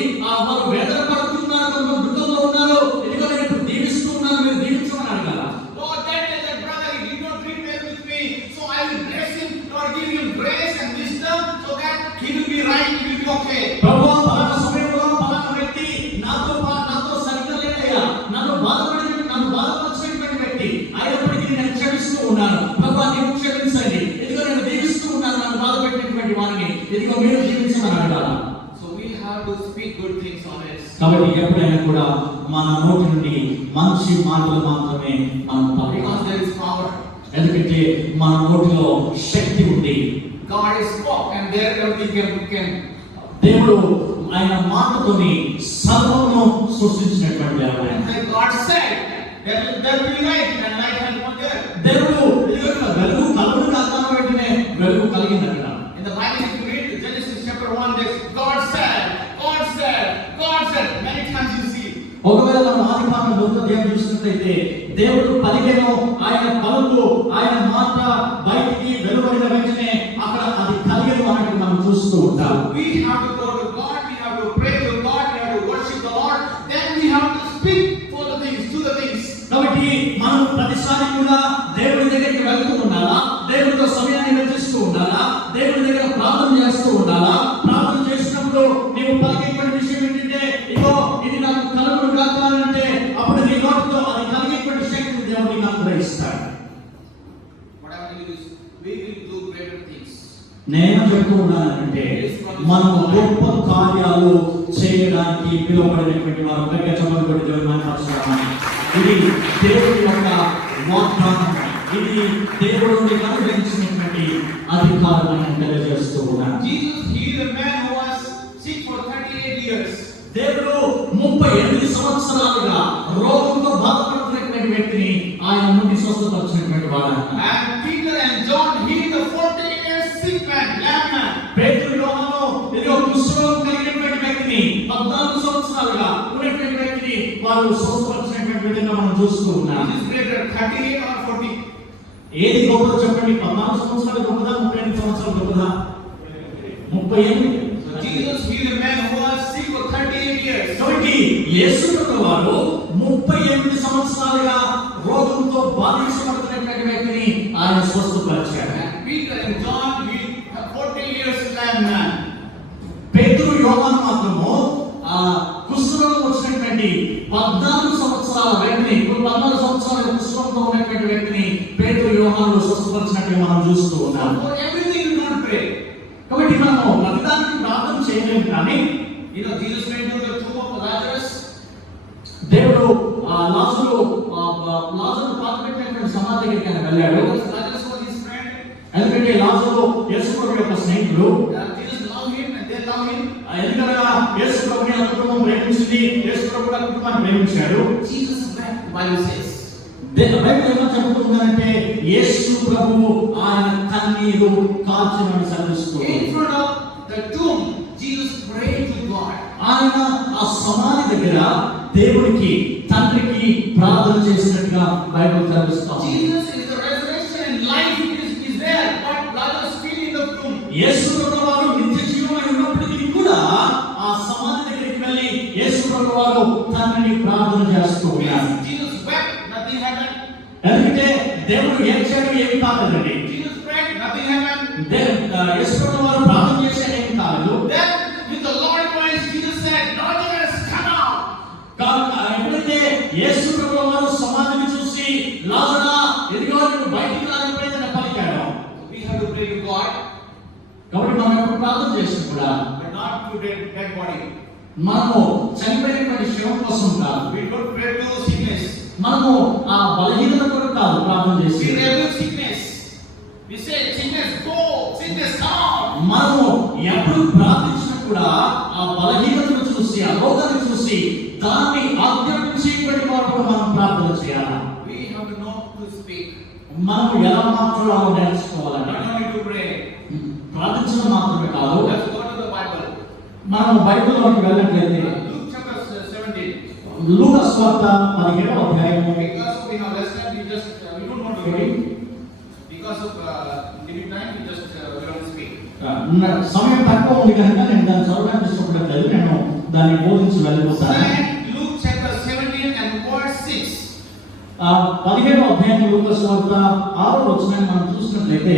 వారు వేదన పడుతున్నారు, కొంతమంది దుఃఖంలో ఉన్నారు, ఇదిగో నేను ఇప్పుడు దీవిస్తూ ఉన్నాను, మీరు దీవించమని అడగాలి. Lord, that brother, he did not repay with me, so I will bless him. Lord, give him grace to speak good things always. కాబట్టి ఎప్పుడైనా కూడా మన నోటి నుండి మంచి మాటలు మాత్రమే మనం పలకాలి. Because there is power. ఎందుకంటే మన నోటిలో శక్తి ఉంది. God is spoke and there everything can. దేవుడు ఆయన మాటతోని సర్వమును సృష్టించినటువంటి దేవుడు. And then God said, there will be light and light has come there. దేవుడు వెలుగు కలుగును కాక వెంటనే వెలుగు కలిగింది అక్కడ. In the Bible, if you read Genesis chapter 1, there's God said, God said, God said. Many times you see. ఒకవేళ మనం ఆదికాండం దేవుడు చూసినట్లయితే దేవుడు పలికెను, ఆయన పలుకు, ఆయన మాట బయటికి వెలువడిన వెంటనే అక్కడ అది కలిగేది అన్నట్టు మనం చూస్తూ ఉంటాం. We have to go to God, we have to pray to God, we have to worship the Lord, then we have to speak for the things, do the things. కాబట్టి మనం ప్రతిసారి కూడా దేవుడి దగ్గరికి వెళ్తూ ఉండాలా, దేవుడితో సమయాన్ని వెచ్చిస్తూ ఉండాలా, దేవుడి దగ్గర ప్రార్థన చేస్తూ ఉండాలా. ప్రార్థన చేసినప్పుడు నీవు పలికేటువంటి విషయం ఏంటంటే, ఇగో ఇది నాకు కలుగును గాక అంటే అప్పుడు నీ నోటితో అది కలిగేటువంటి శక్తిని దేవుడు నీకు అనుగ్రహిస్తాడు. What I want to do is, we will do greater things. నేను చెప్తూ ఉన్నానంటే మనం గొప్ప కార్యాలు చేయడానికి పిలువబడినటువంటి వారు గట్టిగా చెప్పండి కూడా దేవుని మహిమపరచుదామని. ఇది దేవుడి యొక్క వాగ్దానం, ఇది దేవుడు నీకు అనుగ్రహించినటువంటి అధికారం అని తెలియజేస్తూ ఉన్నాను. Jesus healed a man who was sick for 38 years. దేవుడు 38 సంవత్సరాలుగా రోగంతో బాధపడుతున్నటువంటి వ్యక్తిని ఆయన నుండి స్వస్థపరిచినటువంటి వాడు. And Peter and John healed the 40 years sick man, lame man. పేతురు యోహాను ఇదిగో కుష్ఠరోగం కలిగినటువంటి వ్యక్తిని 14 సంవత్సరాలుగా ఉన్నటువంటి వ్యక్తిని వారు స్వస్థపరిచినటువంటి విధంగా మనం చూస్తూ ఉన్నాం. Which is greater, 38 or 40? ఏది గొప్పదో చెప్పండి. 14 సంవత్సరాలు గొప్పదా, 38 సంవత్సరాలు గొప్పదా? 38. Jesus healed a man who was sick for 38 years. కాబట్టి యేసుక్రీస్తు వారు 38 సంవత్సరాలుగా రోగంతో బాధించబడుతున్నటువంటి వ్యక్తిని ఆయన స్వస్థపరిచారు. And Peter and John healed a 40 years lame man. పేతురు యోహాను మాత్రము కుష్ఠరోగం వచ్చినటువంటి 14 సంవత్సరాల వ్యక్తిని, 14 సంవత్సరాల కుష్ఠరోగంతో ఉన్నటువంటి వ్యక్తిని పేతురు యోహాను స్వస్థపరిచినట్టు మనం చూస్తూ ఉన్నాం. For everything you don't pray. కాబట్టి మనము ప్రతిదానికి ప్రార్థన చేయలేము, కానీ You know, Jesus went to the tomb of Lazarus. దేవుడు లాజరు పాతిపెట్టినటువంటి సమాధి దగ్గరికి ఆయన వెళ్ళాడు. Because Lazarus was his friend. ఎందుకంటే లాజరు యేసుప్రభు యొక్క స్నేహితుడు. Jesus loved him and they loved him. ఎందుకనగా యేసుప్రభుని ఆ కుటుంబం ప్రేమించింది, యేసుప్రభు కూడా కుటుంబాన్ని ప్రేమించాడు. Jesus wept, Bible says. Bible ఏమని చెబుతుందంటే యేసు ప్రభువు ఆయన కన్నీరు కార్చినని సెలవిస్తుంది. In front of the tomb, Jesus prayed to God. ఆయన ఆ సమాధి దగ్గర దేవుడికి, తండ్రికి ప్రార్థన చేసినట్టుగా బైబిల్ సెలవిస్తుంది. Jesus is the resurrection and life is there, but Lazarus still in the tomb. యేసు ప్రభువారు నిత్య జీవమై ఉన్నప్పటికీ కూడా ఆ సమాధి దగ్గరికి వెళ్ళి యేసు ప్రభువారు తండ్రిని ప్రార్థన చేస్తూ ఉన్నారు. Jesus wept, nothing happened. ఎందుకంటే దేవుడు ఏడ్చాడు, ఏమి కాలేదండి. Jesus prayed, nothing happened. యేసు ప్రభువారు ప్రార్థన చేశాడు, ఏమి కాలేదు. Then with the loud voice, Jesus said, Lazarus, come out. ఎప్పుడైతే యేసు ప్రభువారు సమాధిని చూసి లాజరా ఎదిగో నువ్వు బయటికి రాకపోయిందని పలికాడు. We have to pray to God, కాబట్టి మనం ఎప్పుడు ప్రార్థన చేసినప్పుడు but not to dead body. మనము చనిపోయినటువంటి శవం కోసం కాదు, We don't pray to sickness. మనము ఆ బలహీనత కొరకు కాదు ప్రార్థన చేసి. We rebuke sickness. We say, sickness go, sickness come. మనము ఎప్పుడు ప్రార్థించినా కూడా ఆ బలహీనతను చూసి, ఆ రోగాన్ని చూసి దాన్ని ఆజ్ఞాపించేటువంటి వారు మనం ప్రార్థన చేయాలి. We have to know to speak. మనము ఎలా మాట్లాడాలో నేర్చుకోవాలంటే Not only to pray. ప్రార్థించడం మాత్రమే కాదు. Let's go to the Bible. మనము బైబిల్లోకి వెళ్ళట్లయితే Luke chapter 17. లూకా సువార్త 17వ అధ్యాయము. Because we have less time, we don't want to read. Because of limit time, we don't speak. సమయం తక్కువ ఉంది కనుక నేను దాన్ని చదవడానికి ఇష్టపడలేదు, నేను దాన్ని బోధించి వెళ్ళిపోతాను. Luke chapter 17 and verse 6. 17వ అధ్యాయం లూకా సువార్త 6వ వచనాన్ని మనం చూసినట్లయితే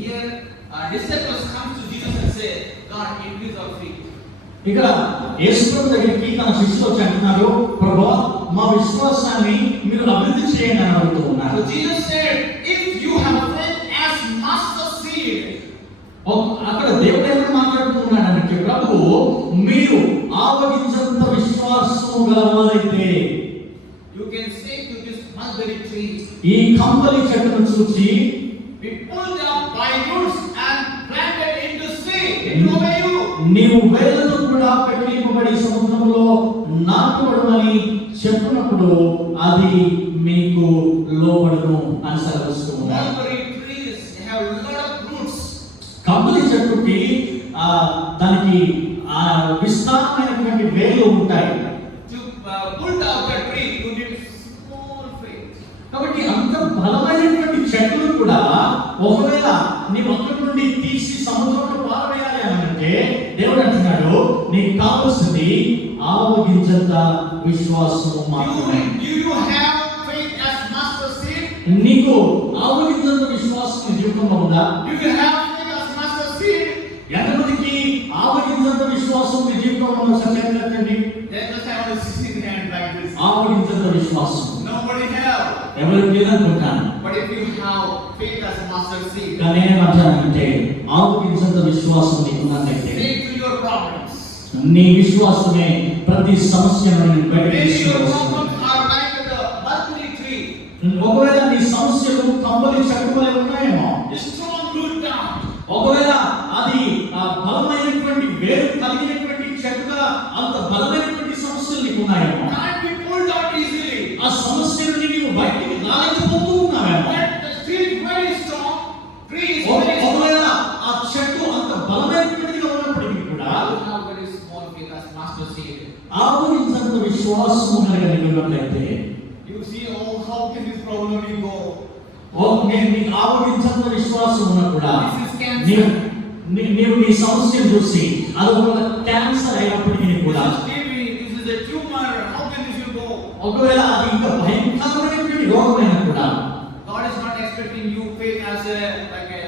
Here, disciples come to Jesus and say, God, increase our faith. ఇక్కడ యేసుప్రభు దగ్గరికి తన శిష్యులు వచ్చి అంటున్నారు, ప్రభువా మా విశ్వాసాన్ని మీరు అభివృద్ధి చేయండి అని అడుగుతూ ఉన్నారు. So Jesus said, if you have faith as mustard seed. అక్కడ దేవుడు ఏమని మాట్లాడుతున్నాడంటే ప్రభువు మీరు గలవారైతే you can say to this mulberry tree, ఈ కంబలి చెట్టును చూసి be pulled up by roots and planted into sea, it will obey you. నీవు వేళ్ళతో కూడా పెట్టింపబడి సముద్రంలో నాటబడమని చెప్పినప్పుడు అది మీకు లోబడును అని సెలవిస్తూ ఉన్నారు. Mulberry trees have a lot of roots. కంబలి చెట్టుకి దానికి విస్తారమైనటువంటి వేళ్ళు ఉంటాయి. To pull down the tree, you need small faith. కాబట్టి అంత బలమైనటువంటి చెట్లు కూడా ఒకవేళ నీవు అక్కడి నుండి తీసి సముద్రంలో పారవేయాలి అని అంటే దేవుడు అంటున్నాడు నీకు కావాల్సింది ఆవగింజంత విశ్వాసము మాత్రమే. Do you have faith as mustard seed? నీకు ఆవగింజంత విశ్వాసం నీ జీవితంలో ఉందా? Do you have faith as mustard seed? ఎంతమందికి ఆవగింజంత విశ్వాసం నీ జీవితంలో ఉన్న సత్యండి? Then just I want to see the hand like this. ఆవగింజంత విశ్వాసం Nobody have. ఎవరికి లేదనుకుంటాను. But if you have faith as mustard seed, కానీ ఏమంటానంటే ఆవగింజంత విశ్వాసం నీకు ఉన్నట్లయితే say to your problems. నీ విశ్వాసమే ప్రతి సమస్యను Maybe your problems are like the mulberry tree. ఒకవేళ నీ సమస్యలు కంబలి చెట్టువలే ఉన్నాయేమో, A strong root down. ఒకవేళ అది బలమైనటువంటి వేరు కలిగినటువంటి చెట్టుగా అంత బలమైనటువంటి సమస్యలు నీకు ఉన్నాయేమో, Can't be pulled out easily. ఆ సమస్య నుండి నీవు బయటికి రాలేకపోతూ ఉన్నావేమో, But the tree is very strong. Tree is very strong. ఒకవేళ ఆ చెట్టు అంత బలమైనటువంటిగా ఉన్నప్పటికీ కూడా You have very small faith as mustard seed. ఆవరించంత విశ్వాసము కలిగినట్లయితే You see, oh, how can this problem will go? నేను నీకు ఆవరించంత విశ్వాసం ఉన్నా కూడా This is cancer. నీవు నీ సమస్యను చూసి అది ఒక క్యాన్సర్ అయినప్పటికీ కూడా This is TB, this is a tumor. How can this will go? ఒకవేళ అది ఇంకా భయంకరమైనటువంటి రోగమైనా కూడా God is not expecting you faith as like a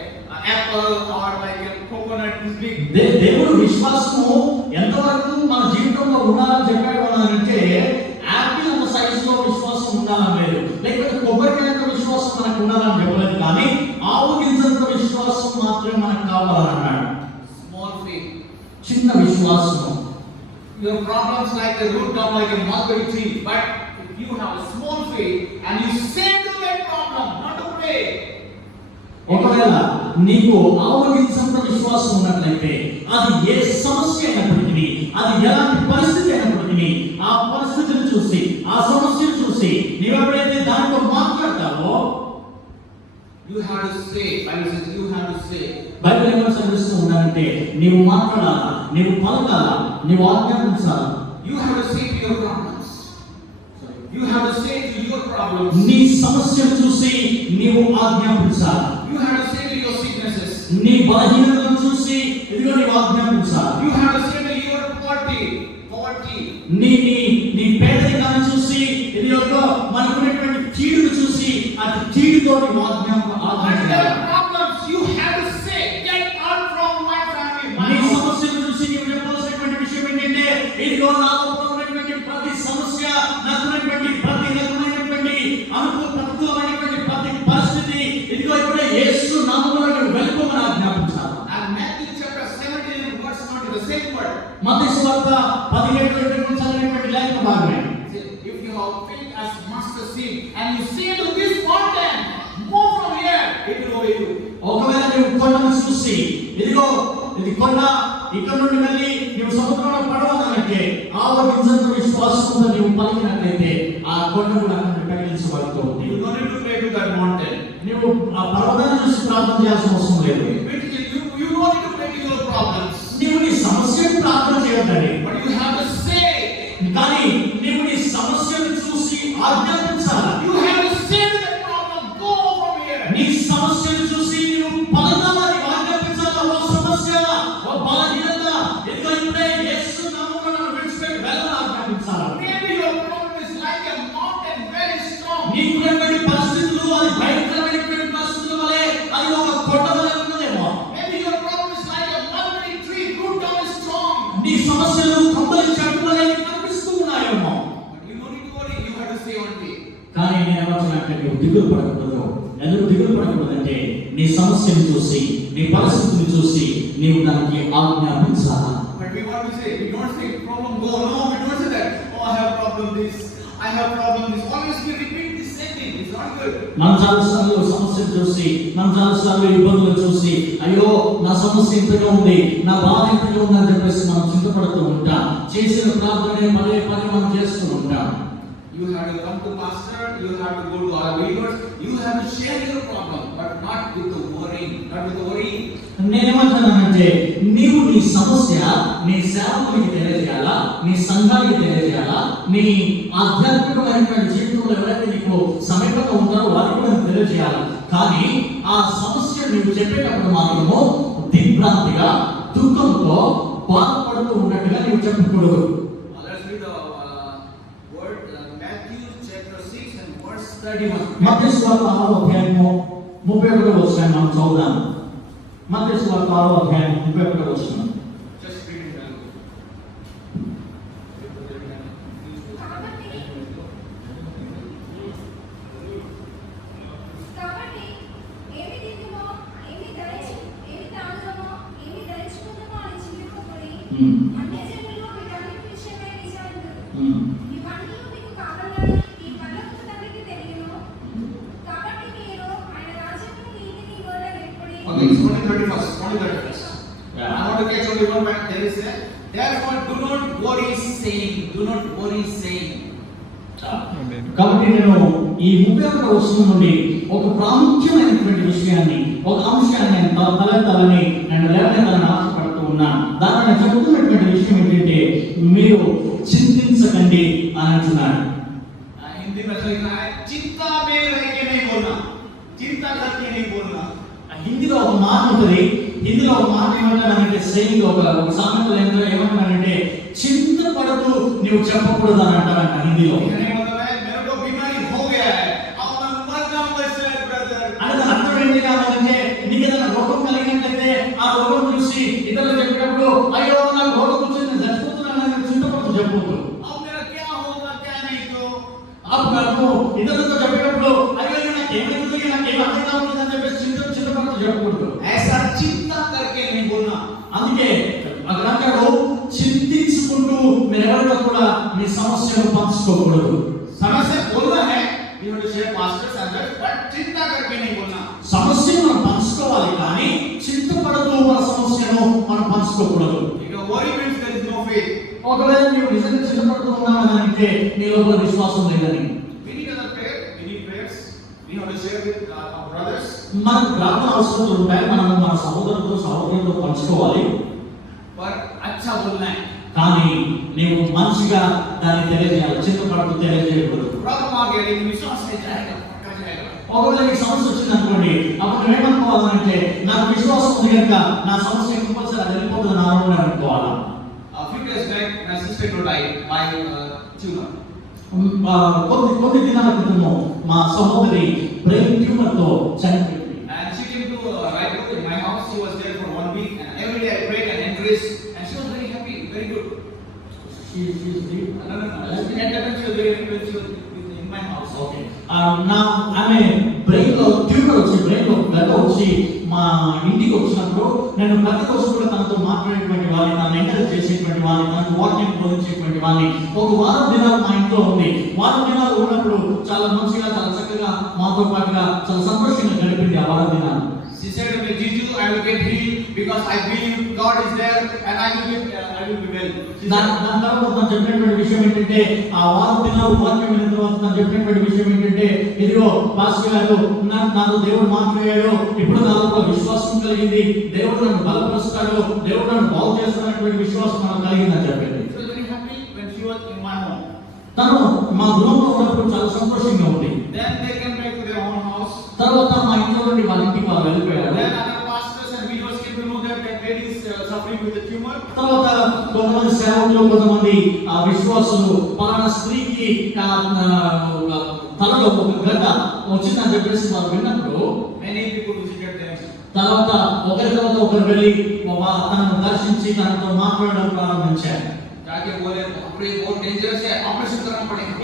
apple or like a coconut this big. దేవుడు విశ్వాసము ఎంతవరకు మన జీవితంలో ఉండాలని చెప్పాడు అంటే యాపిల్ అంత సైజులో విశ్వాసం ఉండాలని లేదు, లేకపోతే కొబ్బరికాయ అంత విశ్వాసం మనకు ఉండాలని చెప్పలేదు, కానీ ఆవు గింజంత విశ్వాసం మాత్రమే మనకు కావాలన్నాడు. Small faith. చిన్న విశ్వాసం. Your problems like a root down like a mulberry tree, but if you have a small faith and you say to that problem, not to pray. ఒకవేళ నీకు ఆవగించంత విశ్వాసం ఉన్నట్లయితే అది ఏ సమస్య అయినప్పటికీ, అది ఎలాంటి పరిస్థితి అయినప్పటికీ, ఆ పరిస్థితిని చూసి ఆ సమస్యను చూసి నీవు ఎప్పుడైతే దానితో మాట్లాడతావో You have to say, Bible says you have to say. Bible ఏమని చదివిస్తూ ఉన్నారంటే నీవు మాట్లాడాలా, నీవు పలకాలా, నీవు ఆజ్ఞాపించాలా. You have to say to your problems. You have to say to your problems. నీ సమస్యను చూసి నీవు ఆజ్ఞాపించాలా. You have to say to your sicknesses. నీ బలహీనతను చూసి ఇదిగో నీవు ఆజ్ఞాపించాలా. You have to say to your poverty. నీ నీ నీ పేదరికాన్ని చూసి ఇదిగో మనకున్నటువంటి కీడును చూసి అది కీడుతో నీవు ఆజ్ఞాపించాలా. Problems you have to say, get out from my family. నీ సమస్యను చూసి నీవు చెప్పాల్సినటువంటి విషయం ఏంటంటే ఇదిగో నాలో ఉన్నటువంటి ప్రతి సమస్య, నాకున్నటువంటి ప్రతి రకమైనటువంటి ప్రతికూలమైనటువంటి ప్రతి పరిస్థితి ఇదిగో ఇప్పుడు యేసు నామములో నీవు వెళ్ళిపోమని ఆజ్ఞాపించాలి. And Matthew chapter 17 verse 20, the same word. మత్తయి సువార్త 17:20 చదివినటువంటి లేఖన భాగమే. If you have faith as mustard seed and you say to this mountain, move from here, it will obey you. ఒకవేళ నీవు కొండను చూసి ఇదిగో ఇది కొండ, ఇక్కడ నుండి వెళ్ళి నీవు సముద్రంలో పడవాలంటే ఆవగింజంత విశ్వాసంతో నీవు పలికినట్లయితే ఆ కొండ కూడా అక్కడ కదిలించబడుతుంది. You don't need to pray to that mountain. నీవు ఆ పర్వతాన్ని చూసి ప్రార్థన చేయాల్సిన అవసరం లేదు. You don't need to pray to your problems. నీవు నీ సమస్యను ప్రార్థన చేయొద్దండి, But you have to say. కానీ నీవు నీ సమస్యను చూసి ఆజ్ఞాపించాలి. You have to say to that problem, go from here. నీ సమస్యను చూసి నీవు పలకాలని ఆజ్ఞాపించాలి. ఓ సమస్య, ఓ బలహీనత, ఇదిగో ఇప్పుడే యేసు నామములో నన్ను విడిచిపెట్టి వెళ్ళాలని ఆజ్ఞాపించాలి. Maybe your problem is like a mountain, very strong. నీకున్నటువంటి పరిస్థితులు అది భయంకరమైనటువంటి పరిస్థితుల వలె అది ఒక కొండ వలె ఉన్నదేమో. Maybe your problem is like a mulberry tree, root down is strong. నీ సమస్యలు కంబలి చెట్టు వలె కనిపిస్తూ ఉన్నాయేమో. But you don't need to worry, you have to say one thing. కానీ నేను ఏమంటున్నానంటే నీవు దిగులు పడకూడదు. ఎందుకు దిగులు పడకూడదంటే నీ సమస్యను చూసి, నీ పరిస్థితిని చూసి నీవు దానికి ఆజ్ఞాపించాలి. But we want to say, we don't say problem go. No, we don't say that. Oh, I have problem. problem this, I have problem this. Always we repeat the same thing. It's not good. మనం చాలాసార్లు సమస్యలు చూసి, మనం చాలాసార్లు ఇబ్బందులు చూసి, అయ్యో నా సమస్య ఇంతగా ఉంది, నా బాధ ఇంతగా ఉంది అని చెప్పేసి మనం చింతపడుతూ ఉంటాం. చేసిన ప్రార్థనే పదే పదే మనం చేస్తూ ఉంటాం. You have to come to pastor, you have to go to our believers, you have to share your problem, but not with the worrying, not with the worrying. నేనేమంటున్నానంటే, నీవు నీ సమస్య నీ సేవకునికి తెలియజేయాలా, నీ సంఘానికి తెలియజేయాలా, నీ ఆధ్యాత్మికమైనటువంటి జీవితంలో ఎవరైతే నీకు సమీపంగా ఉంటారో వారికి కూడా తెలియజేయాలి. కానీ ఆ సమస్య నీవు చెప్పేటప్పుడు మాత్రము దిగ్భ్రాంతిగా, దుఃఖంతో బాధపడుతూ ఉన్నట్టుగా నీవు చెప్పకూడదు. Let's read the word Matthew chapter 6 and verse 31. మత్తయి సువార్త 6వ అధ్యాయము 31వ వచనం మనం చదువుదాం. మత్తయి సువార్త 6వ అధ్యాయం 31వ వచనం. Just read it. కాబట్టి ఏమి తిందుమో, ఏమి తాగుదామో, ఏమి ధరించుకుందామో అని చింతింపకుడి. అన్యజనులు వీటన్నిటి విషయమై విచారింతురు. ఇవన్నీ మీకు కావాలని ఈ పరలోకపు తండ్రికి తెలియును. కాబట్టి మీరు ఆయన రాజ్యమును నీతిని మొదట వెతుకుడి. Okay, it's only 31st. Only 31st. I want to catch only one point. There is a, therefore do not worry saying, do not worry saying. కాబట్టి నేను ఈ 31వ వచనం నుండి ఒక ప్రాముఖ్యమైనటువంటి విషయాన్ని, ఒక అంశాన్ని నేను తలెత్తాలని నేను లేవనెత్తాలని ఆశపడుతూ ఉన్నాను. దాన్ని నేను చెబుతున్నటువంటి విషయం ఏంటంటే, మీరు చింతించకండి అని అంటున్నాడు. हिंदी में लिखा है चिंता में रह के नहीं बोलना, चिंता करके नहीं बोलना. హిందీలో ఒక మాట ఉంటుంది. హిందీలో ఒక మాట ఏమంటారంటే, సేయింగ్ ఒక సామెతలో ఏమంటారంటే, చింతపడుతూ నీవు చెప్పకూడదు అని అంటారంట హిందీలో. कहने का मतलब है मेरे को बीमारी हो गया है, अब मैं मर जाऊंगा इसलिए ब्रदर. అంటే దాని అర్థం ఏంటి కావాలంటే, నీకు ఏదైనా రోగం కలిగినట్లయితే ఆ రోగం చూసి ఇతరులు చెప్పేటప్పుడు, అయ్యో నాకు రోగం వచ్చింది నేను చచ్చిపోతున్నాను అని చింతపడుతూ చెప్పకూడదు. अब मेरा क्या होगा क्या नहीं तो అప్పుడు ఇతరులతో చెప్పేటప్పుడు, అయ్యో నాకు ఏమైంది, నాకు ఏం అర్థం కావట్లేదు అని చెప్పేసి చింతపడుతూ చెప్పకూడదు. ऐसा चिंता करके नहीं बोलना. అందుకే అక్కడ అంటాడు, చింతించుకుంటూ మీరు ఎవరితో కూడా మీ సమస్యను పంచుకోకూడదు. समस्या बोलना है, you have to share pastors and others, but चिंता करके नहीं बोलना. సమస్యను మనం పంచుకోవాలి, కానీ చింతపడుతూ మన సమస్యను మనం పంచుకోకూడదు. If you worry means there is no faith. ఒకవేళ నీవు నిజంగా చింతపడుతూ ఉన్నావని అంటే నీ లోపల విశ్వాసం లేదని. We need other prayer, we need prayers. We have to share with our brothers. మనకు ప్రార్థన అవసరాలు ఉంటాయి, మనం మన సహోదరులతో పంచుకోవాలి. पर अच्छा बोलना है. కానీ నీవు మంచిగా దాన్ని తెలియజేయాలి, చింతపడుతూ తెలియజేయకూడదు. प्रॉब्लम आ गया लेकिन विश्वास नहीं जाएगा, पक्का जाएगा. ఒకవేళ ఈ సమస్య వచ్చింది అనుకోండి, అప్పుడు నువ్వేమనుకోవాలంటే, నాకు విశ్వాసం ఉంది కనుక నా సమస్య కంపల్సరీ అది వెళ్ళిపోతుంది నా ఆరోగ్యం అనుకోవాలా. A few days back, my sister died by tumor. కొన్ని దినాల క్రితము మా సహోదరి బ్రెయిన్ ట్యూమర్ తో చనిపోయింది. And she came to Raipur in my house. She was there for 1 week, and every day I prayed and encouraged, and she was very happy, very good. No. At that time she was very happy when she was in my house. Okay. ఆమె బ్రెయిన్ లో ట్యూమర్ వచ్చి, బ్రెయిన్ లో గడ్డ వచ్చి మా ఇంటికి వచ్చినప్పుడు నేను ప్రతి రోజు కూడా తనతో మాట్లాడేటువంటి వాడిని, నన్ను ఎంకరేజ్ చేసేటువంటి వాడిని, తనకు వాక్యం బోధించేటువంటి వాడిని. ఒక వారం దినాలు మా ఇంట్లో ఉంది. వారం దినాలు ఉన్నప్పుడు చాలా మంచిగా, చాలా చక్కగా మాతో పాటుగా చాలా సంతోషంగా గడిపింది ఆ వారం దినాలు. She said to me, Jiju, I will get healed because I believe God is there and I will be well. దాని తర్వాత తను చెప్పినటువంటి విషయం ఏంటంటే, ఆ వారం దినాలు వాక్యం విన్న తర్వాత తను చెప్పినటువంటి విషయం ఏంటంటే, ఇదిగో పాస్టర్ గారు నాతో దేవుడు మాట్లాడాడు, ఇప్పుడు నాలో విశ్వాసం కలిగింది, దేవుడు నన్ను బలపరుస్తాడు, దేవుడు నన్ను బాగు చేస్తున్నటువంటి విశ్వాసం నాకు కలిగిందని చెప్పింది. She was very happy when she was in my home. తను మా గృహంలో ఉన్నప్పుడు చాలా సంతోషంగా ఉంది. Then they came back to their own house. తర్వాత మా ఇంట్లో నుండి వాళ్ళ ఇంటికి వాళ్ళు వెళ్ళిపోయారు. Then other pastors and widows came to know that lady is suffering with the tumor. తర్వాత కొంతమంది సేవకులు, కొంతమంది విశ్వాసులు పలానా స్త్రీకి తలలో ఒక గడ్డ వచ్చిందని చెప్పేసి వాళ్ళు విన్నప్పుడు Many people visited them. తర్వాత ఒకరి తర్వాత ఒకరు వెళ్ళి తనను దర్శించి తనతో మాట్లాడడం ప్రారంభించారు. जाके बोले बापरे बहुत डेंजरस है, ऑपरेशन करना पड़ेगा.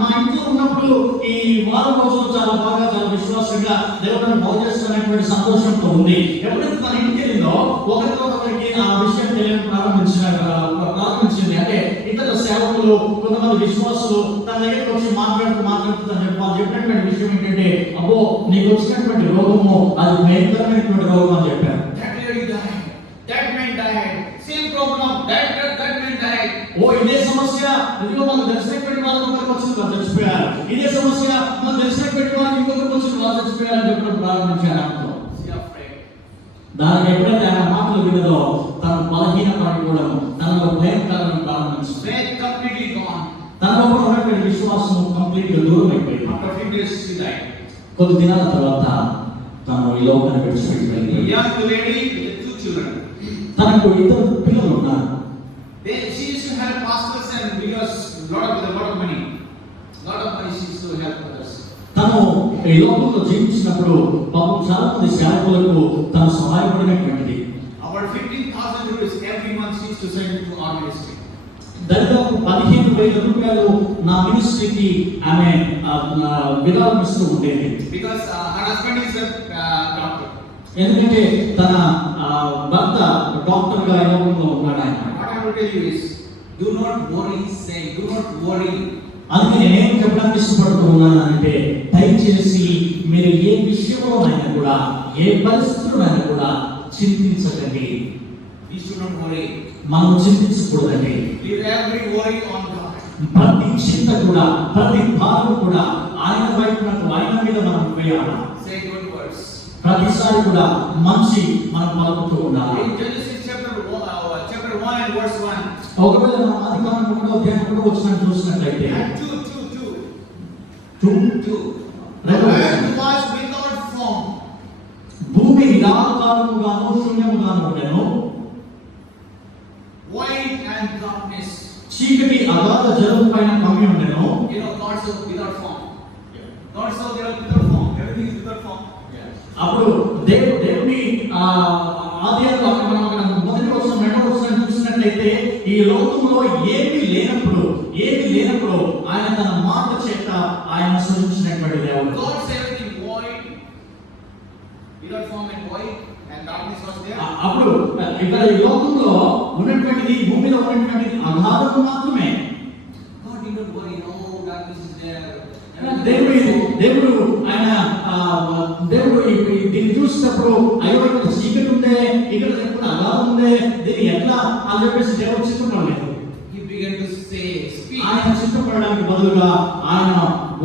మా ఇంట్లో ఉన్నప్పుడు ఈ వారం రోజులు చాలా బాగా, చాలా విశ్వాసంగా దేవుడిని బాగు చేస్తున్నటువంటి సంతోషంతో ఉంది. ఎప్పుడైతే తన ఇంటికి వెళ్ళిందో ఒకరితో ఒకరికి ఆ విషయం తెలియడం ప్రారంభించింది. అంటే ఇతర సేవకులు, కొంతమంది మంది విశ్వాసులు తన దగ్గరికి వచ్చి మాట్లాడుతూ వాళ్ళు చెప్పినటువంటి విషయం ఏంటంటే, అబ్బో నీకు వచ్చినటువంటి రోగము అది భయంకరమైనటువంటి రోగం అని చెప్పారు. That lady died. That man died. Same problem. That man died. ఓ ఇదే సమస్య ఇదిగో మనకు దర్శనపెట్టి వాళ్ళకి ఒకరికి వచ్చింది వాళ్ళు చచ్చిపోయారు. ఇదే సమస్య మనకు దర్శనపెట్టి వాళ్ళకి ఇంకొకరికి వచ్చింది వాళ్ళు చచ్చిపోయారు అని చెప్పడం ప్రారంభించారు. ఆమెతో She afraid. దానికి ఎప్పుడైతే ఆయన మాటలు వినదో తను బలహీన పడిపోవడం, తనలో భయం కలగడం ప్రారంభించింది. Faith completely gone. తనలో ఉన్నటువంటి విశ్వాసం కంప్లీట్ గా దూరం అయిపోయింది. After a few days she died. కొద్ది దినాల తర్వాత తను ఈ లోకాన్ని విడిచిపెట్టిపోయింది. Young lady with 2 children. తనకు ఇద్దరు పిల్లలు ఉన్నారు. She used to help pastors and leaders lot of money. Lot of money she used to help others. తను ఈ లోకంలో జీవించినప్పుడు పాపం చాలా మంది సేవకులకు తను సహాయపడినటువంటిది. About 15,000 rupees every month she used to send to our ministry. దాదాపు 15,000 రూపాయలు నా మినిస్ట్రీకి ఆమె విరాళం ఇస్తూ ఉండేది. Because her husband is a doctor. ఎందుకంటే తన భర్త డాక్టర్ గా ఈ లోకంలో ఉన్నాడు ఆయన. What I will tell you is, do not worry, say, do not worry. అందుకే నేనేం చెప్పడానికి ఇష్టపడుతూ ఉన్నానంటే, దయచేసి మీరు ఏ విషయంలోనైనా కూడా, ఏ పరిస్థితుల్లోనైనా కూడా చింతించకండి. We should not worry. మనం చింతించకూడదండి. Leave every worry on God. ప్రతి చింత కూడా, ప్రతి భారం కూడా ఆయన వైపునకు, ఆయన మీద మనం వేయాలి. Say good words. ప్రతిసారి కూడా మంచి మనం పలుకుతూ ఉండాలి. In Genesis chapter 1 and verse 1. ఒకవేళ మనం ఆదికాండం 1వ అధ్యాయం వచ్చినట్టు చూసినట్లయితే And 2. The earth was without form. భూమి నిరాకారముగాను శూన్యముగాను ఉండెను. Void and darkness. చీకటి అగాధ జలము పైన కమ్మి ఉండెను. You know, God saw without form. God saw there without form. Everything is without form. అప్పుడు దేవుని ఆదిలో మనం మొదటి వచనం, రెండవ వచనం చూసినట్లయితే ఈ లోకంలో ఏమీ లేనప్పుడు ఆయన తన మాట చేత ఆయన సృష్టించినటువంటి దేవుడు. God said everything void, without form and void, and darkness was there. అప్పుడు ఇక్కడ ఈ లోకంలో ఉన్నటువంటిది, భూమిలో ఉన్నటువంటిది అగాధము మాత్రమే. God did not worry, no darkness is there. దేవుడు ఆయన దేవుడు దీన్ని చూసినప్పుడు అయ్యో ఇక్కడ చీకటి ఉందే, ఇక్కడ ఎప్పుడు అగాధం ఉందే, దీన్ని ఎట్లా అని చెప్పేసి దేవుడు చిత్తపడలేదు. He began to say, speak. ఆయన చిత్తపడడానికి బదులుగా ఆయన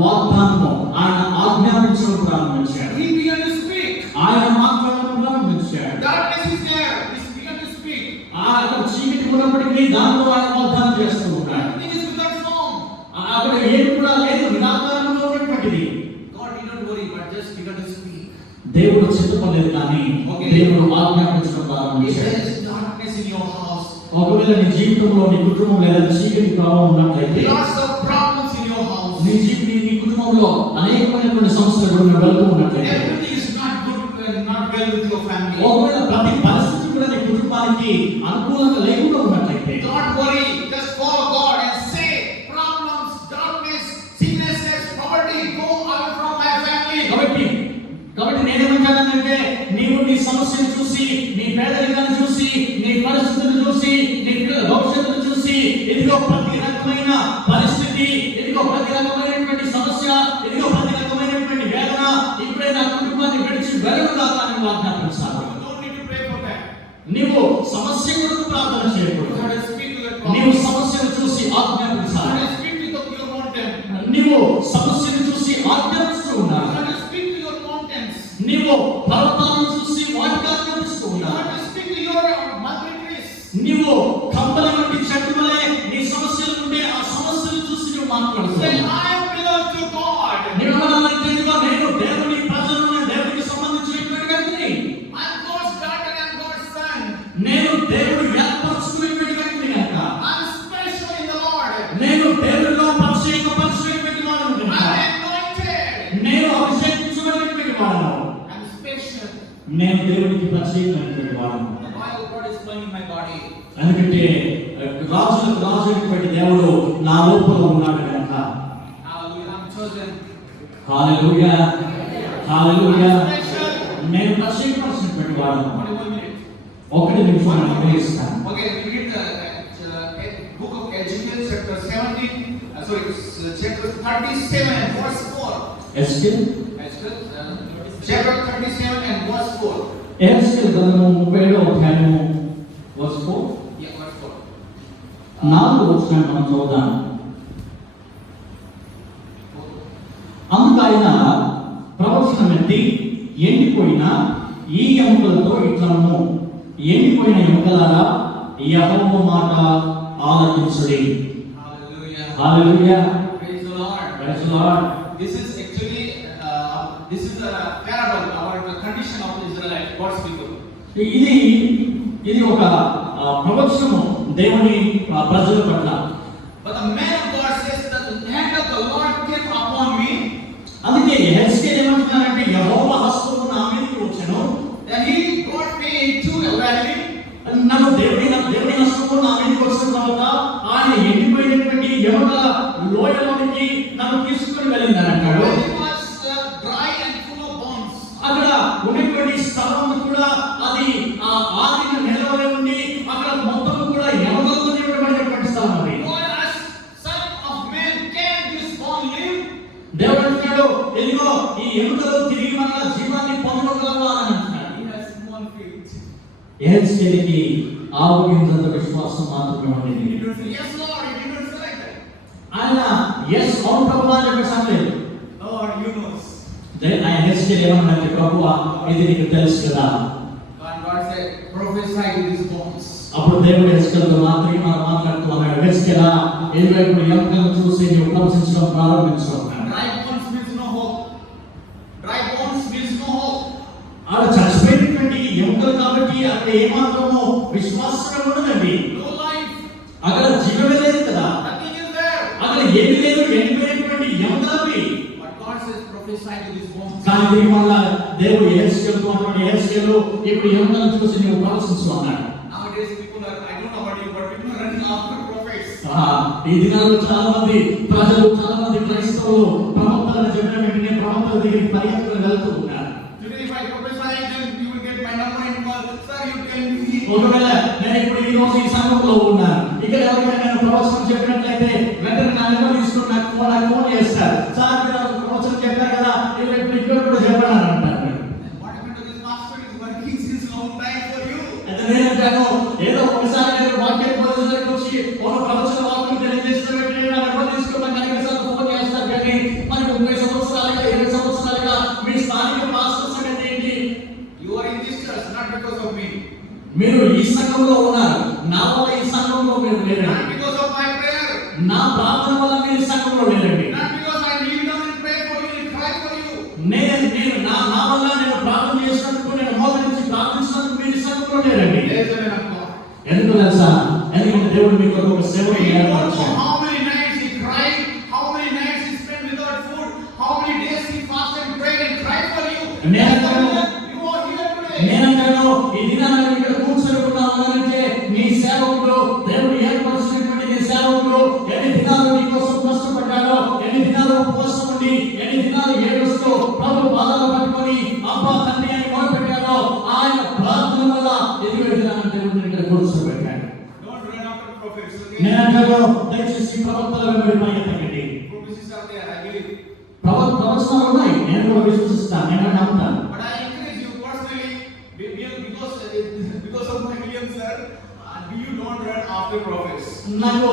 వాగ్దానము, ఆయన ఆజ్ఞాపించడం ప్రారంభించాడు. He began to speak. ఆయన మాట్లాడడం ప్రారంభించాడు. Darkness is there. He began to speak. అక్కడ చీకటి ఉన్నప్పటికీ దాంట్లో ఆయన వాగ్దానం చేస్తూ ఉన్నాడు. Everything is without form. అక్కడ ఏది కూడా లేదు, నిరాకారంలో ఉన్నటువంటిది. God did not worry, but just began to speak. దేవుడు చిత్తపడలేదు, కానీ దేవుడు ఆజ్ఞాపించడం If ప్రారంభించాడు. there is darkness in your house, ఒకవేళ నీ జీవితంలో, నీ కుటుంబం లేదా చీకటి ప్రభావం ఉన్నట్లయితే, lots of problems in your house, నీ కుటుంబంలో అనేకమైనటువంటి సమస్యలు వెళ్తూ ఉన్నట్లయితే, everything is not good and not well with your family. ఒకవేళ ప్రతి పరిస్థితి కూడా నీ కుటుంబానికి అనుకూలంగా లేకుండా ఉన్నట్లయితే, Don't worry, just follow God and say, problems, darkness, sicknesses, poverty, go away from my family. కాబట్టి నేనేమంటానంటే, నీవు నీ సమస్యను చూసి, నీ పేదరికాన్ని చూసి, నీ పరిస్థితులను చూసి, నీ భవిష్యత్తును చూసి, ఇదిగో ప్రతి రకమైన పరిస్థితి, ఇదిగో ప్రతి రకమైనటువంటి సమస్య, ఇదిగో ప్రతి రకమైనటువంటి వేదన ఇప్పుడే నా కుటుంబాన్ని విడిచి వెళ్ళుగాక అని ఆజ్ఞాపించాలి. You don't need to pray for that. నీవు సమస్య కొరకు ప్రార్థన చేయకూడదు. You have to speak to that నీవు problem. సమస్యను చూసి You ఆజ్ఞాపించాలి. have to speak to your mountain. నీవు సమస్యను చూసి ఆజ్ఞాపిస్తూ You ఉండాలి. have to speak to your mountains. నీవు పర్వతాలను చూసి వాటికి ఆజ్ఞాపిస్తూ You ఉండాలి. have to speak to your mulberry trees. నీవు కంపలి వంటి చెట్టు వలె నీ సమస్యలు ఉంటే ఆ సమస్యలు చూసి నువ్వు Say, మాట్లాడుతావు. I belong to God. నీవు అనాలంటే, ఇదిగో నేను దేవుని ప్రజలను, దేవునికి సంబంధించినటువంటి వ్యక్తిని, I'm God's daughter and God's son. నేను దేవుడు ఏర్పరచుకునేటువంటి వ్యక్తిని కనుక, I'm special in the Lord. నేను దేవుడిలో పరిచయపరిచినటువంటి వాడను కనుక, I'm anointed. నేను అభిషేకించబడినటువంటి వాడను, I'm special. నేను దేవుడికి పరిచయమైనటువంటి వాడను. The Bible God is flowing in my body. ఎందుకంటే రాజులకు రాజైనటువంటి దేవుడు నా లోపల ఉన్నాడు కనుక. Hallelujah. I'm chosen. Hallelujah, hallelujah. I'm special. నేను పరిచయపరిచినటువంటి వాడను. Only 1 minute. 1 నిమిషం నేను ఇస్తాను. Okay, we read the book of Ezekiel chapter 17, chapter 37 and verse 4. Ezekiel Chapter 37 and verse 4. Ezekiel గ్రంథము 37వ అధ్యాయము వర్స్ 4. Yeah, verse 4. 4వ వచనం మనం చదువుదాం. అందుకు ఆయన ప్రవచనం ఎత్తి ఎండిపోయిన ఈ ఎముకలతో ఇట్లను, ఎండిపోయిన ఎముకలారా యెహోవా మాట ఆలకించుడి. Hallelujah. Hallelujah. Praise the Lord. Praise the lord. This is actually this is a parable about the condition of the Israelites, God's people. ఇది ఒక ప్రవచనము దేవుని ప్రజల పట్ల. But the man of God says that the hand of the Lord came upon me. అందుకే యెహెజ్కేల్ ఏమంటున్నారంటే యెహోవా హస్తము నా మీదకి వచ్చెను. Then he brought me into a valley. నన్ను దేవుని హస్తము నా మీదకి వచ్చిన తర్వాత ఆయన ఎండిపోయినటువంటి ఎముకల లోయలోనికి నన్ను తీసుకుని వెళ్ళిందని అంటాడు. It was dry and full of bones. అక్కడ ఉన్నటువంటి స్థలం కూడా అది ఆరిన నేలవలే ఉండి అక్కడ మొత్తం కూడా ఎముకలతో నింపబడినటువంటి స్థలం అది. God asked, Son of man, can this bone live? దేవుడు అంటున్నాడు, ఇదిగో ఈ ఎముకలు తిరిగి మరలా జీవాన్ని పొందగలవా అని అంటున్నాడు. He has small faith. యెహెజ్కేలుకి ఆవగింజంత విశ్వాసం మాత్రమే He ఉండేది. did not say, yes Lord, he did not say like that. ఆయన ఎస్ అవును ప్రభువా అని చెప్పేసాను లేదు. Lord, you know. ఆయన యెహెజ్కేలు ఏమన్నాడంటే ప్రభువా ఇది నీకు తెలుసు కదా. God said, prophesy to these bones. అప్పుడు దేవుడు యెహెజ్కేలుతో మాట్లాడుతూ అన్నాడు, యెహెజ్కేలా ఇదిగో ఇప్పుడు ఎముకలను చూసి నీవు ప్రవచించడం ప్రారంభించు అన్నాడు. Dry bones means no hope. Dry bones means no hope. ఆడ చచ్చిపోయినటువంటి ఎముకలు కాబట్టి అక్కడ ఏమాత్రమో విశ్వాసం ఉండదండి. No life. అక్కడ జీవమే లేదు కదా. Nothing is there. అక్కడ ఏమి లేదు, ఎండిపోయినటువంటి ఎముకలవి. But God says, prophesy to these bones. కానీ దీని వల్ల దేవుడు యెహెజ్కేలుతో అన్నాడు, యెహెజ్కేలు ఇప్పుడు ఎముకలను చూసి నీవు ప్రవచించు అన్నాడు. Nowadays people are, I don't know about you, but people are running after prophets. ఈ దినాల్లో చాలా మంది ప్రజలు, చాలా మంది క్రైస్తవులు ప్రవక్తలను చెప్పిన వెంటనే ప్రవక్తల దగ్గరికి పరిగెత్తుకుని వెళ్తూ ఉన్నారు. Today if I prophesy, then you will get my number and call, sir, you tell me. ఒకవేళ నేను ఇప్పుడు ఈ రోజు ఈ సంఘంలో ఉన్నాను, ఇక్కడ ఎవరికైనా నేను ప్రవచనం చెప్పినట్లయితే వెంటనే నా నెంబర్ తీసుకుని నాకు ఫోన్ చేస్తారు. సార్ మీరు ప్రవచనం చెప్పారు కదా, ఇప్పుడు ఇక్కడ కూడా చెప్పాలని అంటారు. What happened to this pastor is working since long time for you. అయితే నేనంటాను, ఏదో ఒకసారి నేను వాక్యం బోధించడానికి వచ్చి ఒక ప్రవచన వాక్యం తెలియజేసిన వెంటనే నా నెంబర్ తీసుకున్నాను, కనీసం ఫోన్ చేస్తారు. కానీ మరి 30 సంవత్సరాలుగా 20 సంవత్సరాలుగా మీ స్థానిక పాస్టర్ సంగతి ఏంటి? You are in this church not because of me. మీరు ఈ సంఘంలో ఉన్నారు, నా వల్ల ఈ సంఘంలో మీరు లేరండి. Not because of my prayer. నా ప్రార్థన వల్ల మీరు ఈ సంఘంలో లేరండి. Not because I kneel down and pray for you and cry for you. నేను నా వల్ల నేను ప్రార్థన చేసినందుకు, నేను మోకరించి ప్రార్థించినందుకు మీరు ఈ సంఘంలో లేరండి. There is a man of God. ఎందుకు తెలుసా? ఎందుకంటే దేవుడు మీకు ఒక సేవను We don't know ఏర్పరిచాడు. how many nights he cried, how many nights he spent without food, how many days he fasted and prayed and cried for you. You are here today. నేనంటాను, ఈ దినాన ఇక్కడ కూర్చొని ఉన్నాము అంటే నీ సేవకుడు, దేవుడు ఏర్పరిచినటువంటి నీ సేవకుడు ఎన్ని దినాలు నీ కోసం కష్టపడ్డాడో, ఎన్ని దినాలు ఉపవాసం ఉండి, ఎన్ని దినాలు ఏడుస్తూ ప్రభు పాదాలు పట్టుకొని అబ్బా తండ్రి అని మొరపెట్టాడో, ఆయన ప్రార్థన వల్ల ఎదురు దినాన దేవుడు ఇక్కడ కూర్చోబెట్టాడు. Don't run after prophets. Okay? నేనంటాను, దయచేసి ప్రవక్తల వెంబడి పరిగెత్తకండి. Prophecies are there, I believe. ప్రవచనాలు ఉన్నాయి, నేను కూడా విశ్వసిస్తాను, నేను నమ్ముతాను. But I encourage you personally, because of my William sir, you don't run after prophets. నాకు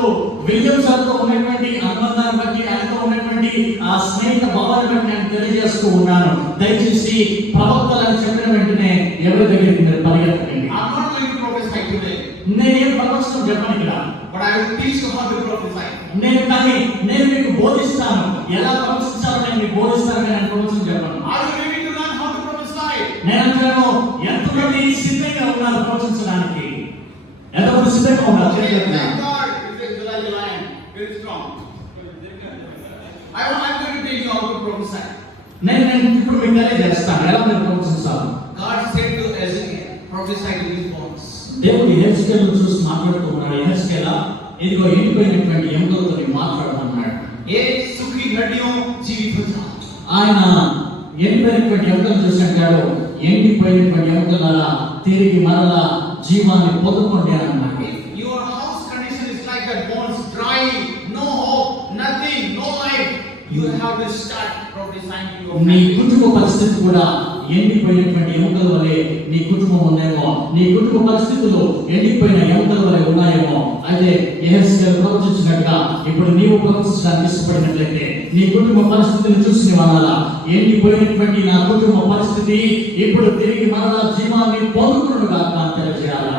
విలియం సార్తో ఉన్నటువంటి అనుబంధాన్ని బట్టి, ఆయనతో ఉన్నటువంటి ఆ స్నేహిత భావాన్ని బట్టి నేను తెలియజేస్తూ ఉన్నాను, దయచేసి ప్రవక్తలను చెప్పిన వెంటనే ఎవరి దగ్గరికి మీరు పరిగెత్తకండి. I'm not going to prophesy today, నేనేం ప్రవచనం చెప్పను ఇక్కడ, but I will teach you how to prophesy. నేను మీకు బోధిస్తాను, ఎలా ప్రవచించాలో నేను మీకు బోధిస్తాను, నేను ప్రవచనం చెప్పను. Are you ready to learn how to prophesy? నేను అంటాను, ఎంతమంది సిద్ధంగా ఉన్నారు ప్రవచించడానికి? ఎంతమంది సిద్ధంగా ఉన్నారు? Thank God, it's July the lion, very strong. I'm going to tell you how to prophesy. నేను ఇప్పుడు మీకు తెలియజేస్తాను ఎలా మీరు ప్రవచించాలి. God said to Ezekiel, prophesy to these bones. దేవుడు యెహెజ్కేలును చూసి మాట్లాడుతూ ఉన్నాడు, యెహెజ్కేలా ఇదిగో ఎండిపోయినటువంటి ఎముకలతో మాట్లాడమన్నాడు. ఏ సుఖీ హడ్డియోं జీవిత हो जाओ. ఆయన ఎండిపోయినటువంటి ఎముకలను చూసి అంటాడు, ఎండిపోయినటువంటి ఎముకలారా తిరిగి మరలా జీవాన్ని పొందుకోండి అని అన్నాడు. Your house condition is like that, bones dry, no hope, nothing. You have to start prophesying to your నీ family. కుటుంబ పరిస్థితి కూడా ఎండిపోయినటువంటి ఎముకల వలె నీ కుటుంబం ఉందేమో, నీ కుటుంబ పరిస్థితులు ఎండిపోయిన ఎముకల వలె ఉన్నాయేమో. అయితే యెహెజ్కేలు ప్రవచించినట్టుగా ఇప్పుడు నీవు ప్రవచించడానికి ఇష్టపడినట్లయితే నీ కుటుంబ పరిస్థితిని చూసి నీవు అనాలా, ఎండిపోయినటువంటి నా కుటుంబ పరిస్థితి ఇప్పుడు తిరిగి మరలా జీవాన్ని పొందుకునుగా తెలియజేయాలా.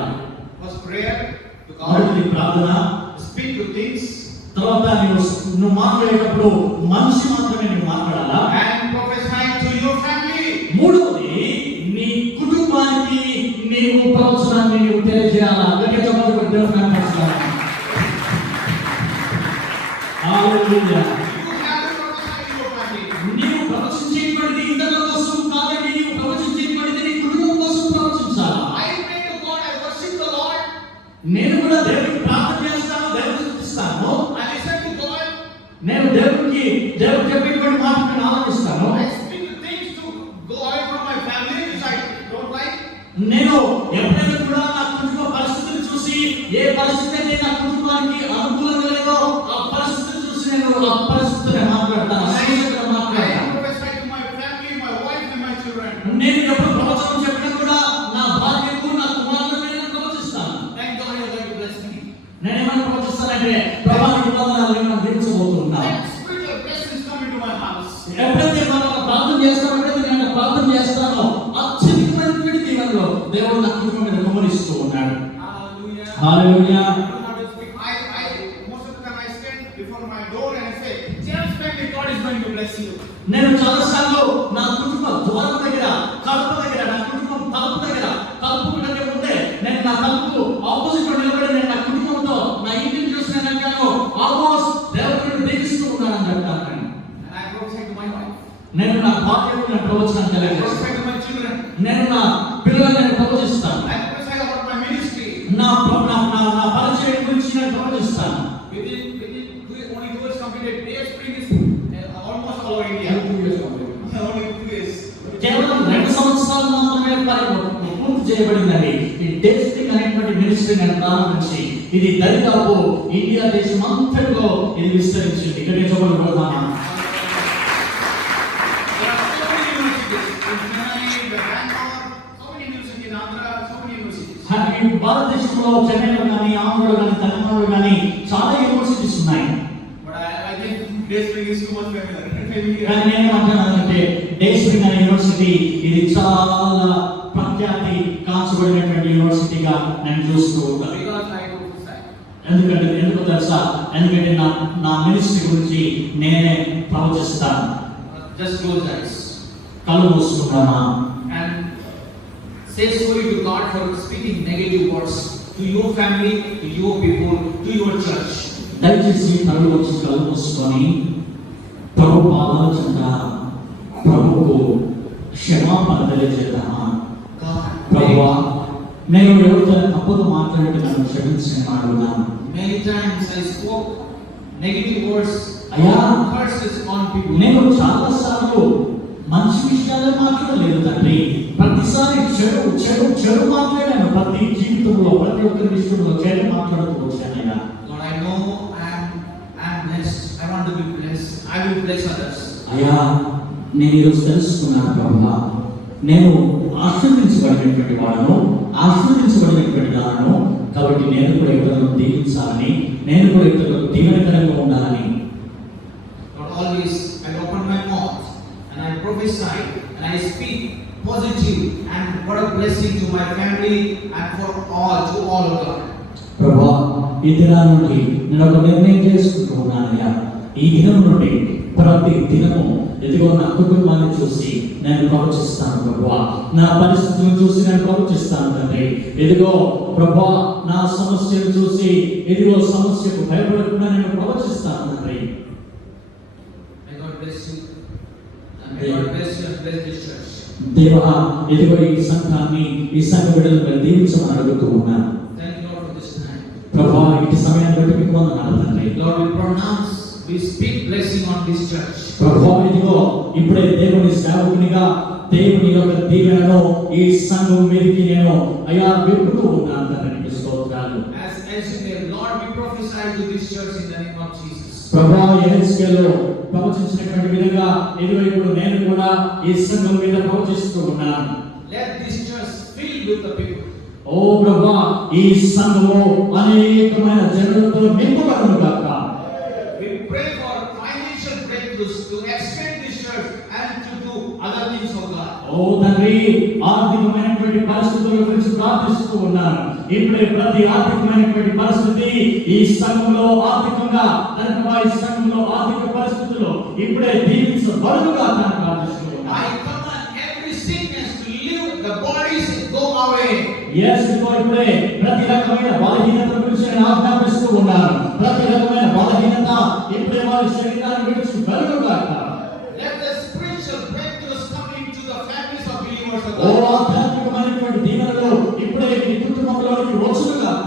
First prayer to God. మొదటి ప్రార్థన. Speak to things తర్వాత నువ్వు మాట్లాడేటప్పుడు మనిషి మాత్రమే నువ్వు మాట్లాడాలా. and prophesy to your family. మూడవది నీ కుటుంబానికి నీవు ప్రవచనాన్ని నీవు తెలియజేయాలా. గట్టిగా చెప్పండి, దేవుని నామమున. హల్లెలూయా. You have to prophesy to your family. నీవు ప్రవచించేటువంటిది ఇతరుల కోసం కాదండి, నీవు ప్రవచించేటువంటిది నీ కుటుంబం కోసం ప్రవచించాలా. I pray to God, I worship the Lord, నేను కూడా దేవునికి ప్రార్థన చేస్తాను, దేవుని స్తుతిస్తాను. I listen to God, నేను దేవుడు చెప్పేటువంటి మాటను ఆలోచిస్తాను. I speak to things to go away from my family which I don't like. నేను ఎప్పుడైనా కూడా నా కుటుంబ పరిస్థితిని చూసి, ఏ పరిస్థితి అయితే నా కుటుంబానికి అనుకూలంగా లేదో ఆ పరిస్థితిని చూసి నేను ఆ పరిస్థితిని మాట్లాడతాను, సైనికుడిగా I మాట్లాడతాను. prophesy to my family, my wife and my children. నేను ఎప్పుడు ప్రవచనం చెప్పినా కూడా నా భార్యకు, నా కుమారులకు నేను ప్రవచిస్తాను. Thank God you are going to bless me. నేనేమని ప్రవచిస్తానంటే, ప్రభా నీ వందనాలు, నేను దీవించబోతున్నా. Let spiritual blessings come into my house. ఎప్పుడైతే మనం ప్రార్థన చేస్తామో, ఎప్పుడైతే నేను ప్రార్థన చేస్తానో అత్యధికమైనటువంటి దీవెనలు దేవుడు నా కుటుంబం మీద కుమ్మరిస్తూ ఉన్నాడు. Hallelujah. Hallelujah. I don't know how to speak. Most of the time I stand before my door and I say, James family, God is going to bless you. నేను చాలాసార్లు నా కుటుంబ ద్వారం దగ్గర, కలుపు దగ్గర, నా కుటుంబం తలుపు దగ్గర, తలుపు కంటే ముందే నేను నా తలుపు ఆపోజిట్ లో నిలబడి నేను నా కుటుంబంతో నా ఇంటిని చూసిన నేను ఆల్మోస్ట్ దేవుడిని దీవిస్తూ ఉన్నానని చెప్తాను. And I prophesy to my wife. నేను నా భార్యకు నేను ప్రవచనం I తెలియజేస్తాను. prophesy to my children. నేను నా పిల్లలను నేను ప్రవచిస్తాను. I prophesy about my ministry. నా పరిచయం గురించి నేను ప్రవచిస్తాను. Within only 2 years completed, day spring is almost all over India. Only 2 years. కేవలం 2 సంవత్సరాలు మాత్రమే పూర్తి చేయబడిందండి. ఈ టెస్టింగ్ అనేటువంటి మినిస్ట్రీ నేను ప్రారంభించి ఇది దరిదాపు ఇండియా దేశం అంతట్లో ఇది విస్తరించింది. ఇక్కడ చెప్పబడుతున్నాను. There are so many universities in Chennai, Bangalore, so many universities in Andhra, so many universities. ఈ భారతదేశంలో చెన్నైలో కానీ, ఆంధ్రలో కానీ, తెలంగాణలో కానీ చాలా యూనివర్సిటీస్ ఉన్నాయి. But I think day spring is too much familiar. కానీ నేనేమంటున్నానంటే డే స్ప్రింగ్ అనే యూనివర్సిటీ ఇది చాలా ప్రఖ్యాతి కాల్చబడినటువంటి యూనివర్సిటీగా నేను చూస్తూ ఉంటాను. Because I prophesy. ఎందుకు తెలుసా? ఎందుకంటే నా మినిస్ట్రీ గురించి నేనే ప్రవచిస్తాను. Just close eyes కళ్ళు మూసుకున్నానా and say sorry to God for speaking negative words to your family, to your people, to your church. దయచేసి కళ్ళు వచ్చి కళ్ళు మూసుకొని ప్రభు పాదాల చెంత ప్రభుకు క్షమాపణ తెలియజేద్దామా? ప్రభువా, నేను ఎవరితో తప్పుగా మాట్లాడితే నన్ను క్షమించని అడుగుతాను. Many times I spoke negative words, అయ్యా, curses on people. నేను చాలా సార్లు మంచి విషయాలే మాట్లాడలేదు తండ్రి. ప్రతిసారి చెడు మాట్లాడాను. ప్రతి జీవితంలో ప్రతి ఒక్కరి విషయంలో చెడు మాట్లాడుతూ వచ్చానయ్యా. Lord, I know I am blessed. I want to be blessed. I will bless others. అయ్యా, నేను ఈరోజు తెలుసుకున్నాను ప్రభువా, నేను ఆశీర్వదించబడినటువంటి వాడను కాబట్టి నేను కూడా ఇతరులను దీవించాలని, నేను కూడా ఇతరులకు దీవెనకరంగా ఉండాలని. Lord, always I open my mouth and I prophesy and I speak positive and what a blessing to my family and for all, to all of God. ప్రభువా, ఈ దినం నుండి నేను ఒక నిర్ణయం చేసుకుంటూ ఉన్నానయ్యా. ఈ దినం నుండి ప్రతి దినము ఎదుగో నా కుటుంబాన్ని చూసి నేను ప్రవచిస్తాను ప్రభువా. నా పరిస్థితులను చూసి నేను ప్రవచిస్తాను తండ్రి. ఎదుగో ప్రభువా, నా సమస్యను చూసి ఎదుగో సమస్యకు భయపడకుండా నేను ప్రవచిస్తాను తండ్రి. May God bless you and may God bless you and bless this church. దేవా, ఎదుగో ఈ సంఘాన్ని, ఈ సంఘ బిడ్డలను దీవించమని అడుగుతూ ఉన్నాను. Thank you, Lord, for this time. ప్రభువా, ఇటు సమయాన్ని బట్టి మీకు వందనాలు తండ్రి. Lord, we speak blessing on this church. ప్రభువా, ఇదిగో ఇప్పుడే దేవుని సేవకునిగా దేవుని యొక్క దీవెనను ఈ సంఘం మీదకి నేను అయ్యా విప్పుతూ ఉన్నాను తండ్రి. స్తోత్రాలు. As you say, Lord, we prophesy to this church in the name of Jesus. ప్రభా యెహెజ్కేలు ప్రవచించినటువంటి విధంగా ఇదిగో ఇప్పుడు నేను కూడా ఈ సంఘం మీద ప్రవచిస్తూ ఉన్నాను. Let this church fill with the people. ఓ ప్రభా ఈ సంఘము అనేకమైన జనులతో నింపబడును గాక. We pray for financial breakthroughs to extend this church and to do other things of God. ఓ తండ్రి ఆర్థికమైనటువంటి పరిస్థితుల గురించి ప్రార్థిస్తూ ఉన్నాను. ఇప్పుడే ప్రతి ఆర్థికమైనటువంటి పరిస్థితి ఈ సంఘంలో ఆర్థికంగా ఈ సంఘంలో ఆర్థిక పరిస్థితుల్లో ఇప్పుడే దీవించబడునుగా ప్రార్థిస్తూ ఉన్నాను. I command every sickness to leave the bodies and go away. ఇప్పుడే ప్రతి రకమైన బలహీనత గురించి నేను ఆజ్ఞాపిస్తూ ఉన్నాను. ప్రతి రకమైన బలహీనత ఇప్పుడే వారి శరీరాన్ని విడిచి వెళ్ళుగాక. Let the spiritual breakthroughs come into the families of believers of oh God. ఆధ్యాత్మికమైనటువంటి దీవెనలు ఇప్పుడే మీ కుటుంబంలోకి వచ్చునుగాక.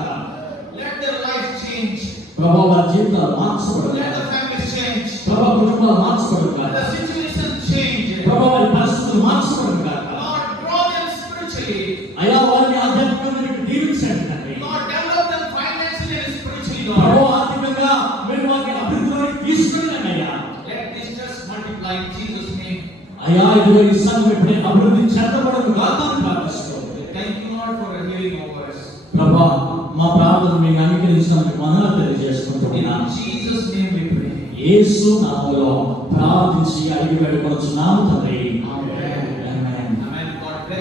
Let their life change. ప్రభు వారి జీవితాలు మార్చబడుగాక. Let the families change. ప్రభు కుటుంబాలు మార్చబడుగాక. Let the situation change. ప్రభు వారి పరిస్థితులు మార్చబడుగాక. Lord, draw them spiritually. అయ్యా వారిని ఆధ్యాత్మికమైనటువంటి దీవించండి తండ్రి. Lord, develop them financially and spiritually, Prabhu Lord. ఆర్థికంగా మీరు వారిని అభివృద్ధిలోకి తీసుకెళ్ళండి అయ్యా. Let this church multiply in Jesus' name. అయ్యా ఇదిగో ఈ సంఘం ఇప్పుడే అభివృద్ధి చెందబడును గాక అని ప్రార్థిస్తున్నాం. Thank you, Lord, for hearing our voice. ప్రభా మా ప్రార్థన మీకు అంగీకరించినందుకు వందనాలు In తెలియజేసుకుంటున్నాను. Jesus' name we pray. యేసు నామములో ప్రార్థించి అడిగి వేడుకొనుచున్నాము తండ్రి.